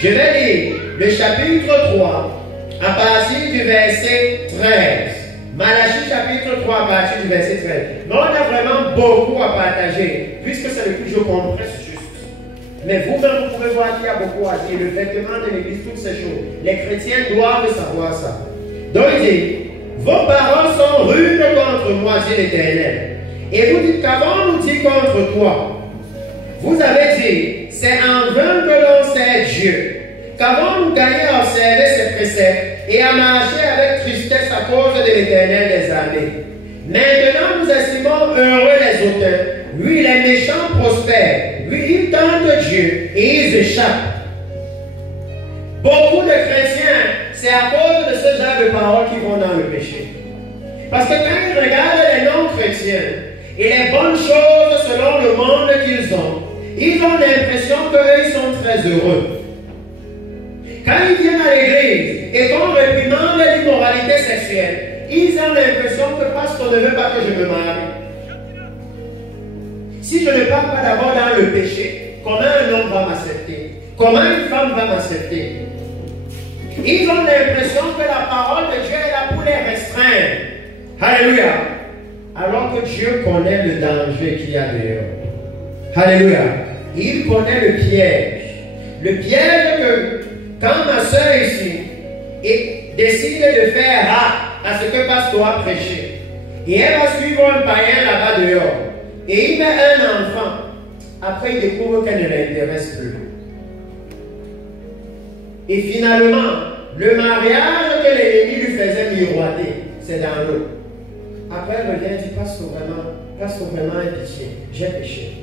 je vais lire le chapitre 3 à partir du verset 13. Malachie chapitre 3 à partir du verset 13. Mais on a vraiment beaucoup à partager, puisque c'est le plus je compresse juste. Mais vous-même, vous pouvez voir qu'il y a beaucoup à dire. Le vêtement de l'Église, toutes ces choses. Les chrétiens doivent savoir ça. Donc il dit, vos paroles sont rudes contre moi, dit l'Éternel. Et vous dites qu'avons-nous dit contre toi? Vous avez dit, c'est en vain que l'on sert Dieu. Qu'avons-nous gagné à observer ses préceptes et à marcher avec tristesse à cause de l'Éternel des armées? Maintenant, nous estimons heureux les auteurs. Oui, les méchants prospèrent. Oui, ils tentent Dieu et ils échappent. Beaucoup de chrétiens, c'est à cause de ce genre de paroles qui vont dans le péché. Parce que quand ils regardent les non-chrétiens et les bonnes choses selon le monde qu'ils ont l'impression qu'eux, ils sont très heureux. Quand ils viennent à l'église et qu'on réprimande l'immoralité sexuelle, ils ont l'impression que parce qu'on ne veut pas que je me marie. Si je ne parle pas d'abord dans le péché, comment un homme va m'accepter? Comment une femme va m'accepter? Ils ont l'impression que la parole de Dieu est là pour les restreindre. Alléluia. Alors que Dieu connaît le danger qu'il y a dehors. Alléluia. Il connaît le piège. Le piège que quand ma soeur ici décide de faire à ce que pasteur a prêché, et elle va suivre un païen là-bas dehors, et il met un enfant, après il découvre qu'elle ne l'intéresse plus. Et finalement, le mariage que l'ennemi lui faisait miroiter, c'est dans l'eau. Après, elle revient et dit, pasteur vraiment est péché, j'ai péché.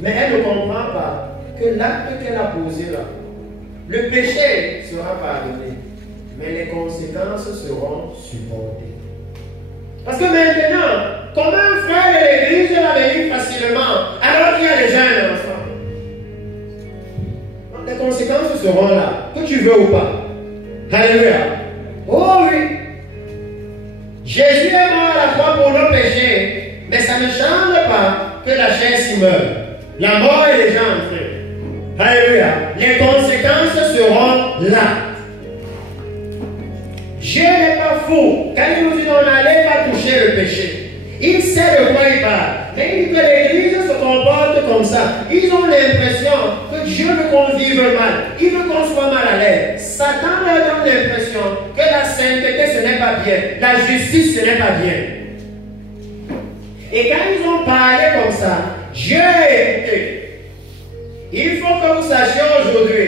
Mais elle ne comprend pas que l'acte qu'elle a posé là, le péché sera pardonné, mais les conséquences seront supportées. Parce que maintenant, comment un frère de l'église va venir facilement alors qu'il y a déjà un enfant? Donc, les conséquences seront là, que tu veux ou pas. Alléluia. Oh oui. Jésus est mort à la croix pour nos péchés, mais ça ne change pas que la chair s'y meurt. La mort est déjà entrée. Alléluia. Les conséquences seront là. Dieu n'est pas fou. Quand il nous dit on n'allait pas toucher le péché, il sait de quoi il parle. Mais il dit que l'Église se comporte comme ça. Ils ont l'impression que Dieu veut qu'on vive mal. Il veut qu'on soit mal à l'aise. Satan leur donne l'impression que la sainteté ce n'est pas bien. La justice ce n'est pas bien. Et quand ils ont parlé comme ça, Dieu a écouté. Il faut que vous sachiez aujourd'hui,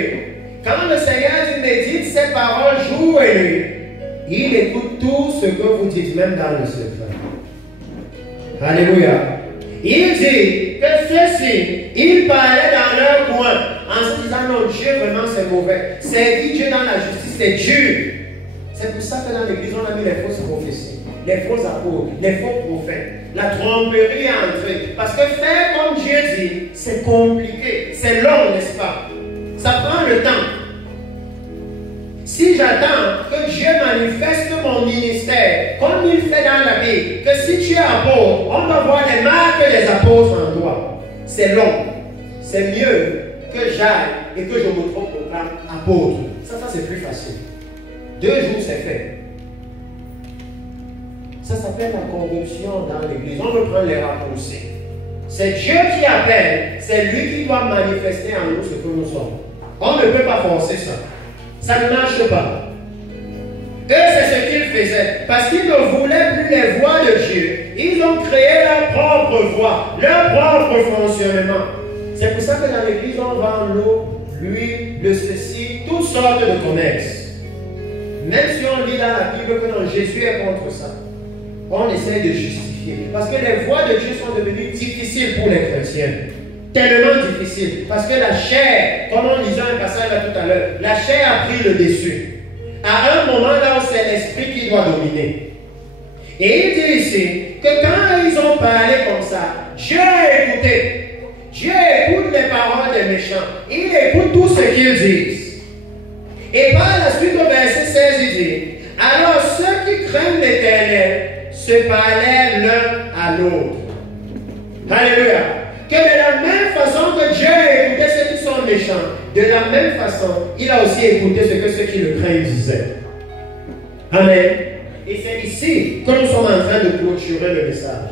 quand le Seigneur dit médite ses paroles jour et nuit, il écoute tout ce que vous dites, même dans le secret. Alléluia. Il dit que ceux-ci, ils parlaient dans leur coin en se disant non, Dieu vraiment c'est mauvais. Servir Dieu dans la justice, c'est dur. C'est pour ça que dans l'église, on a mis les fausses prophéties, les faux apôtres, les faux prophètes. La tromperie est entrée. Parce que faire comme Dieu dit, c'est compliqué, c'est long, n'est-ce pas? Ça prend le temps. Si j'attends que Dieu manifeste mon ministère, comme il fait dans la Bible, que si tu es apôtre, on va voir les marques des apôtres en toi. C'est long. C'est mieux que j'aille et que je me proclame apôtre. Ça c'est plus facile. 2 jours, c'est fait. Ça s'appelle la corruption dans l'église. On veut prendre les raccourcis. C'est Dieu qui appelle. C'est lui qui doit manifester en nous ce que nous sommes. On ne peut pas forcer ça. Ça ne marche pas. Eux, c'est ce qu'ils faisaient. Parce qu'ils ne voulaient plus les voies de Dieu. Ils ont créé leur propre voie, leur propre fonctionnement. C'est pour ça que dans l'église, on vend l'eau, l'huile, le ceci, toutes sortes de commerces. Même si on lit dans la Bible que non, Jésus est contre ça, on essaie de justifier. Parce que les voies de Dieu sont devenues difficiles pour les chrétiens. Tellement difficiles. Parce que la chair, comme on lisait un passage là tout à l'heure, la chair a pris le dessus. À un moment là où c'est l'esprit qui doit dominer. Et il dit ici que quand ils ont parlé comme ça, Dieu a écouté. Dieu écoute les paroles des méchants. Il écoute tout ce qu'ils disent. Et par la suite au verset 16, il dit, alors ceux qui craignent l'Éternel se parlaient l'un à l'autre. Alléluia. Que de la même façon que Dieu a écouté ceux qui sont méchants, de la même façon, il a aussi écouté ce que ceux qui le craignent disaient. Amen. Et c'est ici que nous sommes en train de clôturer le message.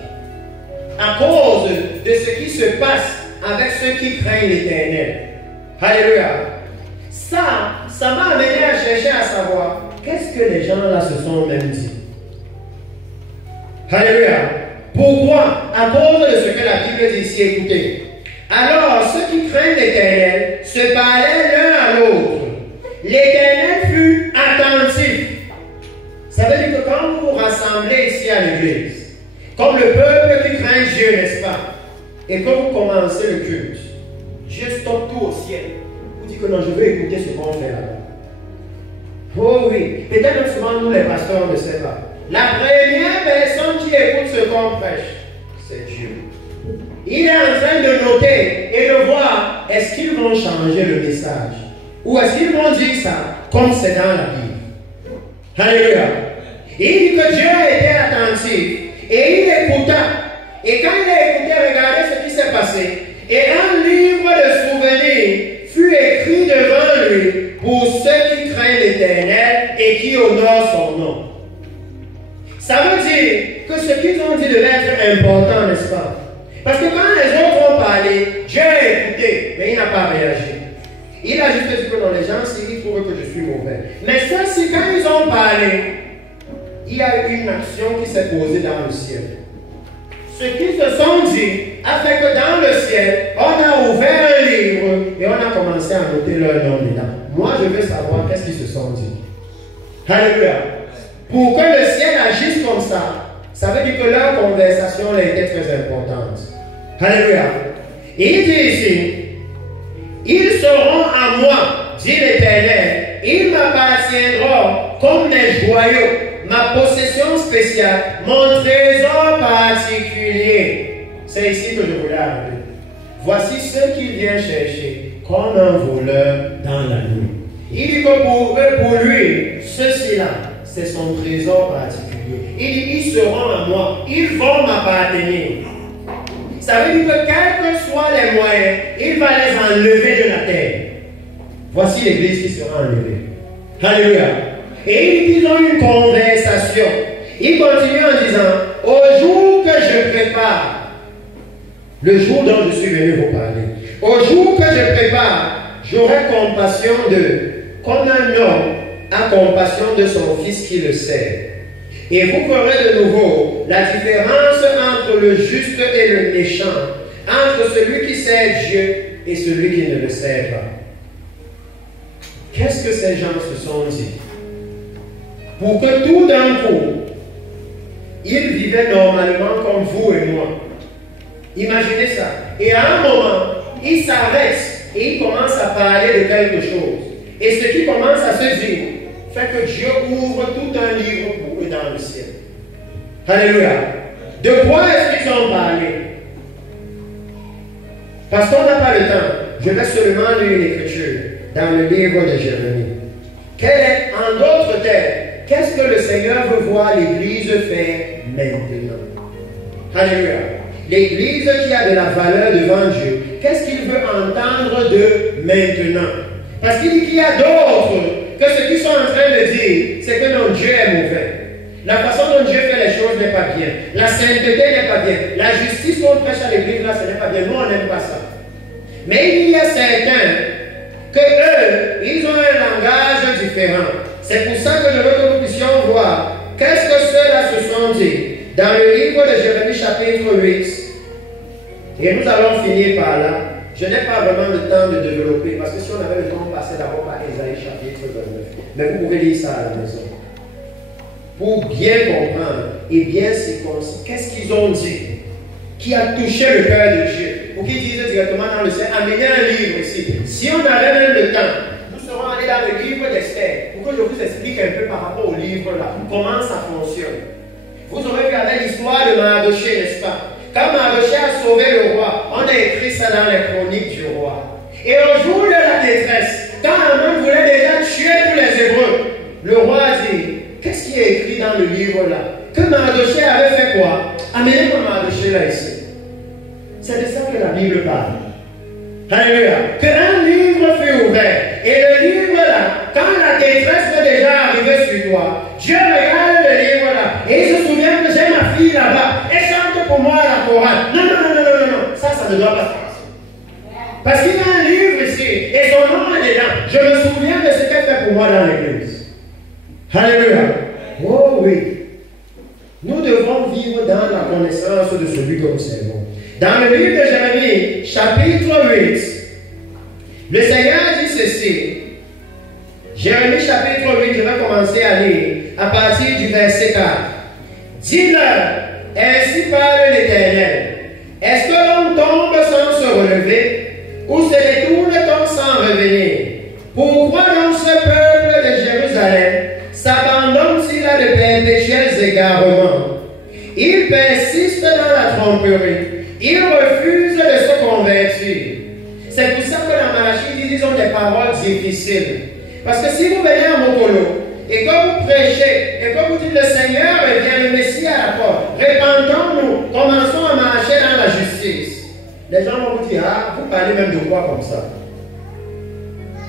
À cause de ce qui se passe avec ceux qui craignent l'Éternel. Alléluia. Ça m'a amené à chercher à savoir qu'est-ce que les gens là se sont même dit. Alléluia. Pourquoi? À cause de ce que la Bible dit ici, écoutez. Alors, ceux qui craignent l'Éternel se parlaient l'un à l'autre. L'Éternel fut attentif. Ça veut dire que quand vous vous rassemblez ici à l'église, comme le peuple qui craint Dieu, n'est-ce pas? Et que vous commencez le culte, Dieu stoppe tout au ciel. Vous dites que non, je veux écouter ce qu'on fait là-bas. Oh oui, peut-être que souvent nous les pasteurs ne savent pas. La première personne qui écoute ce qu'on prêche, c'est Dieu. Il est en train de noter et de voir, est-ce qu'ils vont changer le message? Ou est-ce qu'ils vont dire ça comme c'est dans la Bible? Alléluia. Et il dit que Dieu a été attentif et il écouta. Et quand il a écouté, regardez ce qui s'est passé. Et un livre de souvenirs fut écrit devant lui pour ceux qui craignent l'Éternel et qui honorent son nom. Ça veut dire que ce qu'ils ont dit devait être important, n'est-ce pas? Parce que quand les autres ont parlé, Dieu a écouté, mais il n'a pas réagi. Il a juste dit que dans les gens, ils trouvent que je suis mauvais. Mais ceux-ci, quand ils ont parlé, il y a eu une action qui s'est posée dans le ciel. Ce qu'ils se sont dit a fait que dans le ciel, on a ouvert un livre et on a commencé à noter leur nom dedans. Moi, je veux savoir qu'est-ce qu'ils se sont dit. Alléluia. Pour que le ciel agisse comme ça veut dire que leur conversation était très importante. Alléluia. Et il dit ici, ils seront à moi, dit l'Éternel, ils m'appartiendront comme mes joyaux, ma possession spéciale, mon trésor particulier. C'est ici que je voulais arriver. Voici ceux qui viennent chercher comme un voleur dans la nuit. Il dit que pour lui, ceux-ci-là, c'est son trésor particulier. Il dit, ils seront à moi, ils vont m'appartenir. Ça veut dire que quels que soient les moyens, il va les enlever de la terre. Voici l'église qui sera enlevée. Alléluia. Et ils ont une conversation. Il continue en disant, au jour que je prépare, le jour dont je suis venu vous parler, au jour que je prépare, j'aurai compassion d'eux, comme un homme a compassion de son fils qui le sert. Et vous ferez de nouveau la différence entre le juste et le méchant, entre celui qui sert Dieu et celui qui ne le sert pas. Qu'est-ce que ces gens se sont dit? Pour que tout d'un coup, ils vivaient normalement comme vous et moi. Imaginez ça. Et à un moment, ils s'arrêtent et ils commencent à parler de quelque chose. Et ce qui commence à se dire fait que Dieu ouvre tout un livre pour eux dans le ciel. Alléluia. De quoi est-ce qu'ils ont parlé? Parce qu'on n'a pas le temps, je vais seulement lire l'écriture dans le livre de Jérémie. En d'autres termes, qu'est-ce que le Seigneur veut voir l'Église faire maintenant? Alléluia. L'Église qui a de la valeur devant Dieu, qu'est-ce qu'il veut entendre de maintenant? Parce qu'il dit qu'il y a d'autres que ce qu'ils sont en train de dire, c'est que non, Dieu est mauvais. La façon dont Dieu fait les choses n'est pas bien. La sainteté n'est pas bien. La justice qu'on prêche à l'église, là, ce n'est pas bien. Nous, on n'aime pas ça. Mais il y a certains que eux, ils ont un langage différent. C'est pour ça que je veux que nous puissions voir qu'est-ce que ceux-là se sont dit dans le livre de Jérémie chapitre 8. Et nous allons finir par là. Je n'ai pas vraiment le temps de développer, parce que si on avait le temps, on passait d'abord par Ésaïe chapitre 29. Mais vous pouvez lire ça à la maison. Pour bien comprendre et bien circoncis, qu'est-ce qu'ils ont dit qui a touché le cœur de Dieu? Ou qui disent directement dans le ciel, amenez un livre ici. Si on avait même le temps, nous serons allés dans le livre d'Esther, pour que je vous explique un peu par rapport au livre là, comment ça fonctionne. Vous aurez regardé l'histoire de Mardochée, n'est-ce pas? Quand Mardochée a sauvé le roi, on a écrit ça dans les chroniques du roi. Et au jour de la détresse, quand Haman voulait déjà tuer tous les Hébreux, le roi a dit, qu'est-ce qui est écrit dans le livre là? Que Mardochée avait fait quoi? Amenez-moi Mardochée là ici. C'est de ça que la Bible parle. Alléluia. Qu'un livre fut ouvert. Et le livre là, quand la détresse est déjà arrivée sur toi, Dieu regarde le livre là et il se souvient que j'ai ma fille là-bas. Et chante pour moi la chorale. Non, non, non, non, non, non. Ça ne doit pas se passer. Parce qu'il y a un livre ici et son nom est dedans. Je me souviens de ce qu'elle fait pour moi dans l'église. Alléluia. Oh oui. Nous devons vivre dans la connaissance de celui que nous servons. Dans le livre de Jérémie, chapitre 8, le Seigneur dit ceci. Jérémie chapitre 8, je vais commencer à lire à partir du verset 4. Dis-leur, ainsi parle l'Éternel. Est-ce que l'on tombe sans se relever, ou se détourne sans revenir? Pourquoi donc ce peuple de Jérusalem s'abandonne-t-il à de perpétuels égarements? Il persiste dans la tromperie. Il refuse de se convertir. C'est pour ça que dans Malachie, ils ont des paroles difficiles. Parce que si vous venez à Mokolo et que vous prêchez et que vous dites le Seigneur revient, le Messie à la porte, répandons-nous, commençons à marcher dans la justice. Les gens vont vous dire, ah, vous parlez même de quoi comme ça?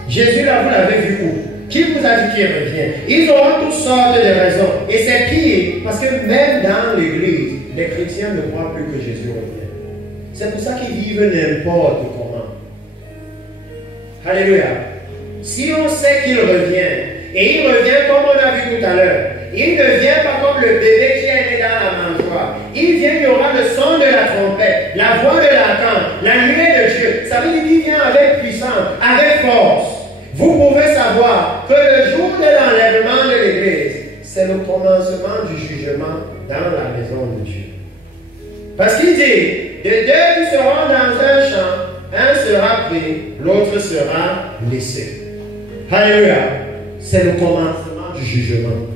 Jésus là, vous l'avez vu où? Qui vous a dit qu'il revient? Ils auront toutes sortes de raisons. Et c'est pire, parce que même dans l'église, les chrétiens ne croient plus que Jésus revient. C'est pour ça qu'ils vivent n'importe comment. Alléluia. Si on sait qu'il revient, et il revient comme on a vu tout à l'heure, il ne vient pas comme le bébé qui est né dans la mangeoire. Il vient, il y aura le son de la trompette, la voix de l'archange, la nuée de Dieu. Ça veut dire qu'il vient avec puissance, avec force. Vous pouvez savoir que le jour de l'enlèvement de l'Église, c'est le commencement du jugement dans la maison de Dieu. Parce qu'il dit, de deux qui seront dans un champ, un sera pris, l'autre sera laissé. Alléluia. C'est le commencement du jugement.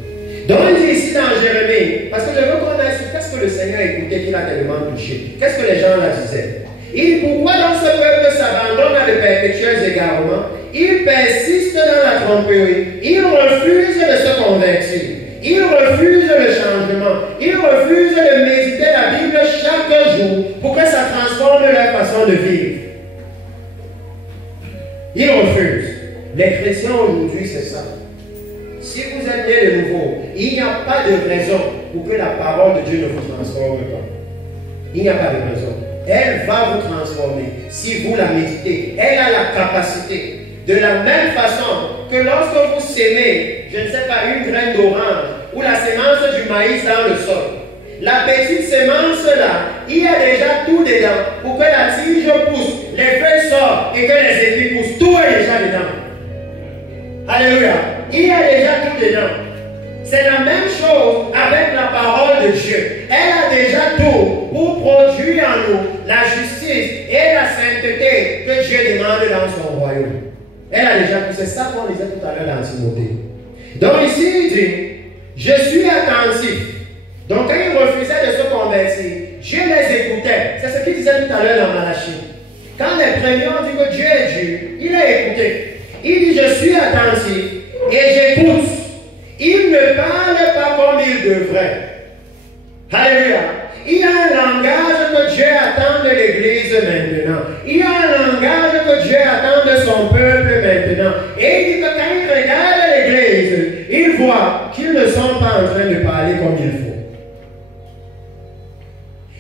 Donc il dit ici dans Jérémie, parce que je veux qu'on aille sur qu'est-ce que le Seigneur écoutait qu'il a tellement touché. Qu'est-ce que les gens là disaient? Il dit, pourquoi donc ce peuple s'abandonne à de perpétuels égarements? Il persiste dans la tromperie. Il refuse de se convertir. Il refuse le changement. Il refuse de méditer la Bible chaque jour pour que ça transforme leur façon de vivre. Il refuse. Les chrétiens aujourd'hui, c'est ça. Si vous êtes né de nouveau, il n'y a pas de raison. pour que la parole de Dieu ne vous transforme pas. Il n'y a pas de raison. Elle va vous transformer si vous la méditez. Elle a la capacité. De la même façon que lorsque vous sémez, je ne sais pas, une graine d'orange ou la sémence du maïs dans le sol, la petite sémence là, il y a déjà tout dedans pour que la tige pousse, les feuilles sortent et que les épis poussent. Tout est déjà dedans. Alléluia. Il y a déjà tout dedans. C'est la même chose avec la parole de Dieu. Elle a déjà tout pour produire en nous la justice et la sainteté que Dieu demande dans son royaume. Elle a déjà tout. C'est ça qu'on disait tout à l'heure dans Timothée. Donc ici, il dit, je suis attentif. Donc quand ils refusaient de se convertir, Dieu les écoutait. C'est ce qu'il disait tout à l'heure dans Malachie. Quand les premiers ont dit que Dieu est Dieu, il a écouté. Il dit, je suis attentif et j'écoute. Il ne parle pas comme il devrait. Alléluia. Il y a un langage que Dieu attend de l'Église maintenant. Il y a un langage que Dieu attend de son peuple maintenant. Et il dit que quand il regarde l'Église, il voit qu'ils ne sont pas en train de parler comme il faut.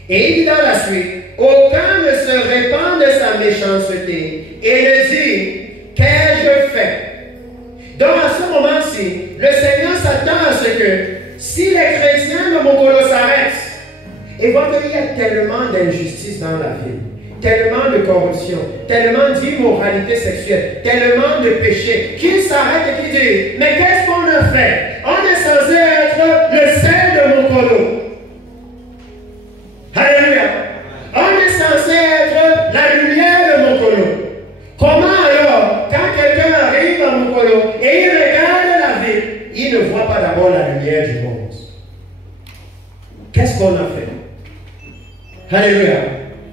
Et il dit dans la suite, aucun ne se répand de sa méchanceté et ne dit, qu'ai-je fait? Donc à ce moment-ci, le Seigneur s'attend à ce que si les chrétiens de Mokolo s'arrêtent et voient qu'il y a tellement d'injustice dans la vie, tellement de corruption, tellement d'immoralité sexuelle, tellement de péché, qu'ils s'arrêtent et qu'ils disent, mais qu'est-ce qu'on a fait? On est censé être le sel de Mokolo. Alléluia. On est censé être la lumière de Mokolo. Comment alors, quand quelqu'un arrive à Mokolo et il regarde la ville, il ne voit pas d'abord la lumière du monde? Qu'est-ce qu'on a fait? Alléluia.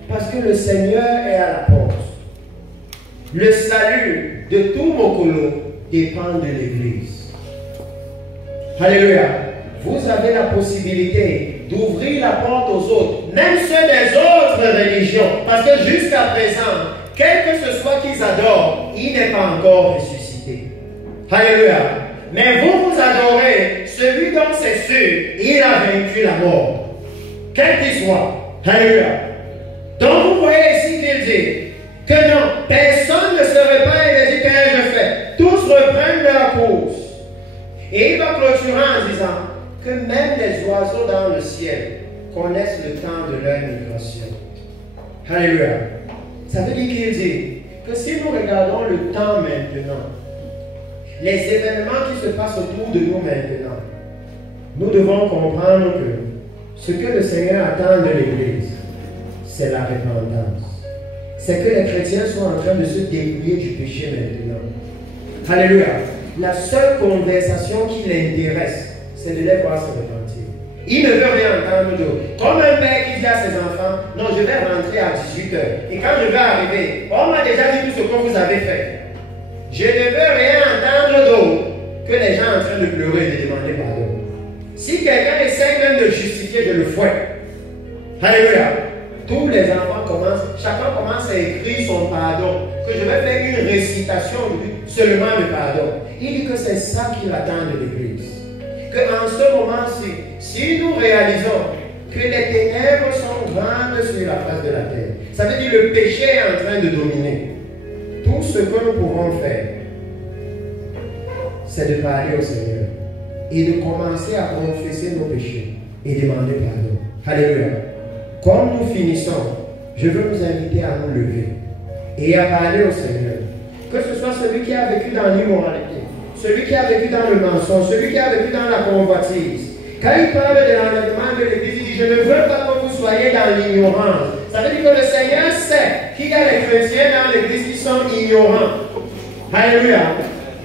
Parce que le Seigneur est à la porte. Le salut de tout Mokolo dépend de l'Église. Alléluia. Vous avez la possibilité d'ouvrir la porte aux autres, même ceux des autres religions. Parce que jusqu'à présent, quel que ce soit qu'ils adorent, il n'est pas encore ressuscité. Alléluia. Mais vous adorez celui dont c'est sûr, il a vaincu la mort. Quel qu'il soit. Alléluia. Donc vous voyez ici qu'il dit que non, personne ne se répand et ne dit qu'ai-je fait. Tous reprennent leur course. Et il va clôturer en disant que même les oiseaux dans le ciel connaissent le temps de leur migration. Alléluia. Ça veut dire qu'il dit que si nous regardons le temps maintenant, les événements qui se passent autour de nous maintenant, nous devons comprendre que ce que le Seigneur attend de l'Église, c'est la repentance. C'est que les chrétiens soient en train de se dépouiller du péché maintenant. Alléluia. La seule conversation qui l'intéresse, c'est de les voir se repentir. Il ne veut rien entendre d'autre. Comme un père qui dit à ses enfants, non, je vais rentrer à 18h. Et quand je vais arriver, on m'a déjà dit tout ce que vous avez fait. Je ne veux rien entendre d'autre que les gens en train de pleurer et de demander pardon. Si quelqu'un essaie même de justifier, je le fouette. Alléluia. Tous les enfants commencent, chacun commence à écrire son pardon. Que je vais faire une récitation seulement de pardon. Il dit que c'est ça qu'il attend de l'Église. Qu'en ce moment-ci, si nous réalisons que les ténèbres sont grandes sur la face de la terre, ça veut dire que le péché est en train de dominer. Tout ce que nous pouvons faire, c'est de parler au Seigneur et de commencer à confesser nos péchés et demander pardon. Alléluia. Comme nous finissons, je veux vous inviter à nous lever et à parler au Seigneur. Que ce soit celui qui a vécu dans l'immoralité, celui qui a vécu dans le mensonge, celui qui a vécu dans la convoitise. Quand il parle de l'enlèvement de l'Église, il dit, je ne veux pas que vous soyez dans l'ignorance. Ça veut dire que le Seigneur sait qu'il y a des chrétiens dans l'Église qui sont ignorants. Alléluia.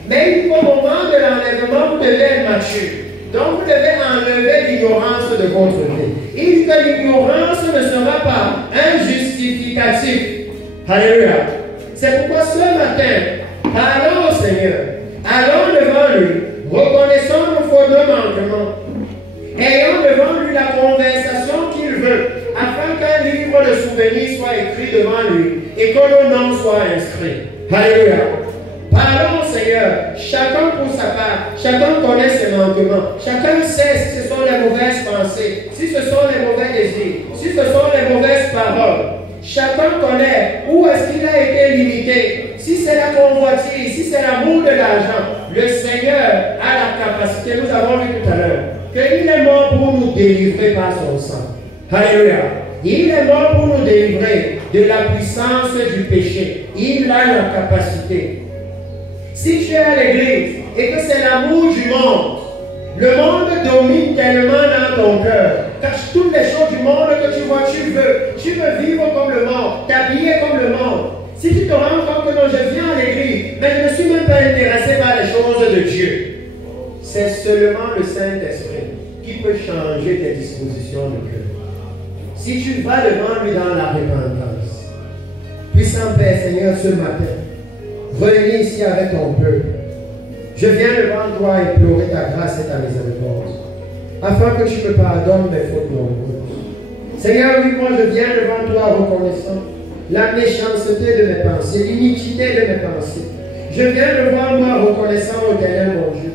Mais au moment de l'enlèvement, vous devez être mature. Donc vous devez enlever l'ignorance de votre vie. Il dit que l'ignorance ne sera pas un justificatif. Alléluia. C'est pourquoi ce matin, parlons au Seigneur. Allons devant lui. Reconnaissons nos fautes, nos manquements. Ayons devant lui la conversation qu'il veut, afin qu'un livre de souvenirs soit écrit devant lui et que nos noms soient inscrits. Alléluia. Parlons au Seigneur, chacun pour sa part, chacun connaît ses manquements, chacun sait si ce sont les mauvaises pensées, si ce sont les mauvais désirs, si ce sont les mauvaises paroles. Chacun connaît où est-ce qu'il a été limité. Si c'est la convoitise, si c'est l'amour de l'argent, le Seigneur a la capacité, nous avons vu tout à l'heure, qu'il est mort pour nous délivrer par son sang. Alléluia. Il est mort pour nous délivrer de la puissance du péché. Il a la capacité. Si tu es à l'église et que c'est l'amour du monde, le monde domine tellement dans ton cœur. Car toutes les choses du monde que tu vois, tu veux vivre comme le monde, t'habiller comme le monde. Si tu te rends compte que non, je viens à l'église, mais je ne suis même pas intéressé par les choses de Dieu, c'est seulement le Saint-Esprit qui peut changer tes dispositions de cœur. Si tu vas devant lui dans la repentance, puissant Père Seigneur, ce matin, revenez ici avec ton peuple. Je viens devant toi implorer ta grâce et ta miséricorde, afin que tu me pardonnes mes fautes nombreuses. Seigneur, oui, moi je viens devant toi reconnaissant la méchanceté de mes pensées, l'iniquité de mes pensées. Je viens devant moi reconnaissant, ô Éternel mon Dieu,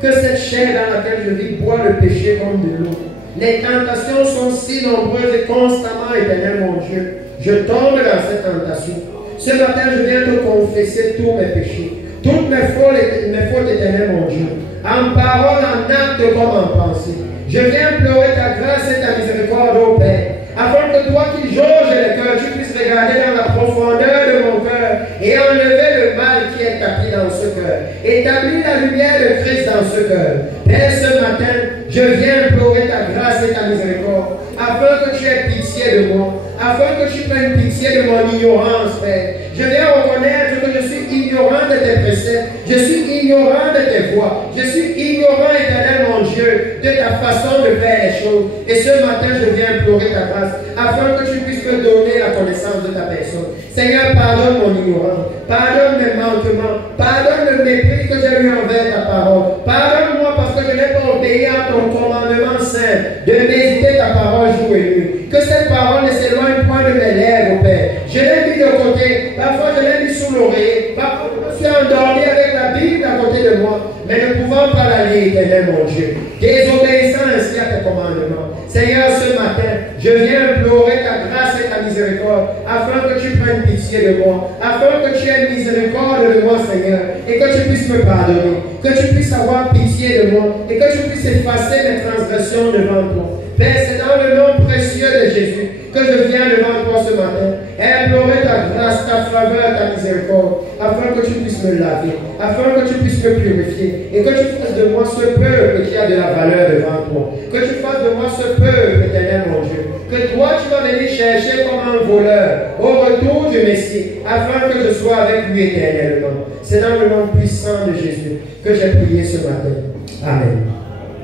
que cette chair dans laquelle je vis boit le péché comme de l'eau. Les tentations sont si nombreuses et constamment, Éternel mon Dieu, je tombe dans cette tentation. Ce matin, je viens te confesser tous mes péchés, toutes mes fautes, Éternel mon Dieu, en parole, en acte comme en pensée. Je viens pleurer ta grâce et ta miséricorde, ô Père, afin que toi qui jauges les cœurs, tu puisses regarder dans la profondeur de mon cœur et enlever le mal qui est tapis dans ce cœur. Établir la lumière de Christ dans ce cœur. Père, ce matin, je viens implorer ta grâce et ta miséricorde, afin que tu aies pitié de moi, afin que tu prennes pitié de mon ignorance, Père. Je viens reconnaître que je suis ignorant de tes préceptes, je suis ignorant de tes voies, je suis ignorant, Éternel mon Dieu, de ta façon de faire les choses. Et ce matin, je viens implorer ta grâce, afin que tu puisses me donner la connaissance de ta personne. Seigneur, pardonne mon ignorance, pardonne mes manquements, pardonne le mépris que j'ai eu envers ta parole. Pardonne-moi parce que je n'ai pas obéi à ton commandement saint de méditer ta parole jour et nuit. Que cette parole ne s'éloigne point de mes lèvres, Père. Je l'ai mis de côté, parfois je l'ai mis sous l'oreiller, parfois je me suis endormi avec la Bible à côté de moi, mais ne pouvant pas la lire, Éternel mon Dieu, désobéissant ainsi à tes commandements. Seigneur, ce matin, je viens implorer ta grâce et ta miséricorde, afin que tu prennes pitié de moi, afin que tu aies miséricorde de moi, Seigneur, et que tu puisses me pardonner, que tu puisses avoir pitié de moi, et que tu puisses effacer mes transgressions devant toi. Père, c'est dans le nom précieux de Jésus que je viens devant toi ce matin et implorer ta grâce, ta faveur, ta miséricorde, afin que tu puisses me laver, afin que tu puisses me purifier et que tu fasses de moi ce peuple qui a de la valeur devant toi. Que tu fasses de moi ce peuple, Éternel mon Dieu. Que toi, tu vas venir chercher comme un voleur au retour du Messie, afin que je sois avec lui éternellement. C'est dans le nom puissant de Jésus que j'ai prié ce matin. Amen.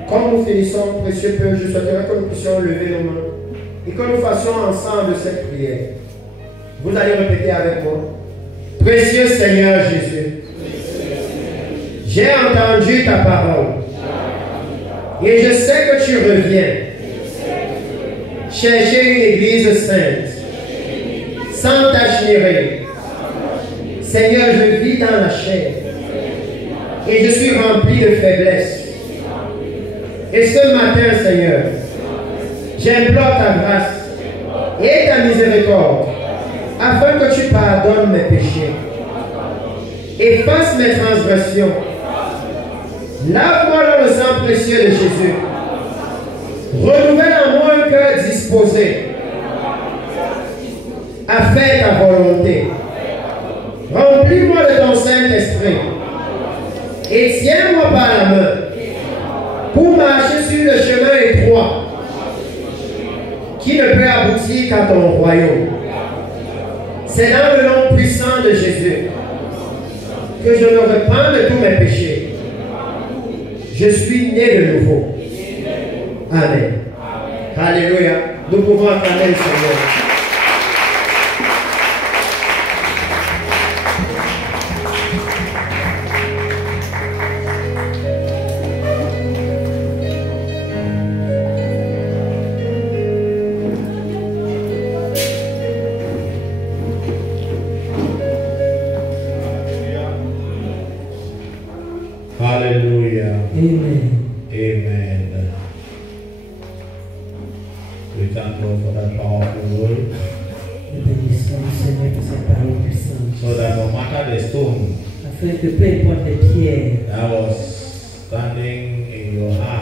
Comme nous finissons, précieux Père, je souhaiterais que nous puissions lever nos mains et que nous fassions ensemble cette prière. Vous allez répéter avec moi. Précieux Seigneur Jésus, j'ai entendu ta parole et je sais que tu reviens chercher une église sainte, sans tache ni règle. Seigneur, je vis dans la chair et je suis rempli de faiblesse. Et ce matin, Seigneur, j'implore ta grâce et ta miséricorde afin que tu pardonnes mes péchés. Efface mes transgressions. Lave-moi dans le sang précieux de Jésus. Renouvelle en moi un cœur disposé à faire ta volonté. Remplis-moi de ton Saint-Esprit et tiens-moi par la main pour marcher sur le chemin étroit qui ne peut aboutir qu'à ton royaume. C'est dans le nom puissant de Jésus que je me repens de tous mes péchés. Je suis né de nouveau. Amen. Alléluia. Nous pouvons acclamer le Seigneur. Amen. We thank God for that powerful word. Nous bénissons le Seigneur pour cette parole puissante. So that no matter the stone Afin que peu importe les pierres that was standing in your heart,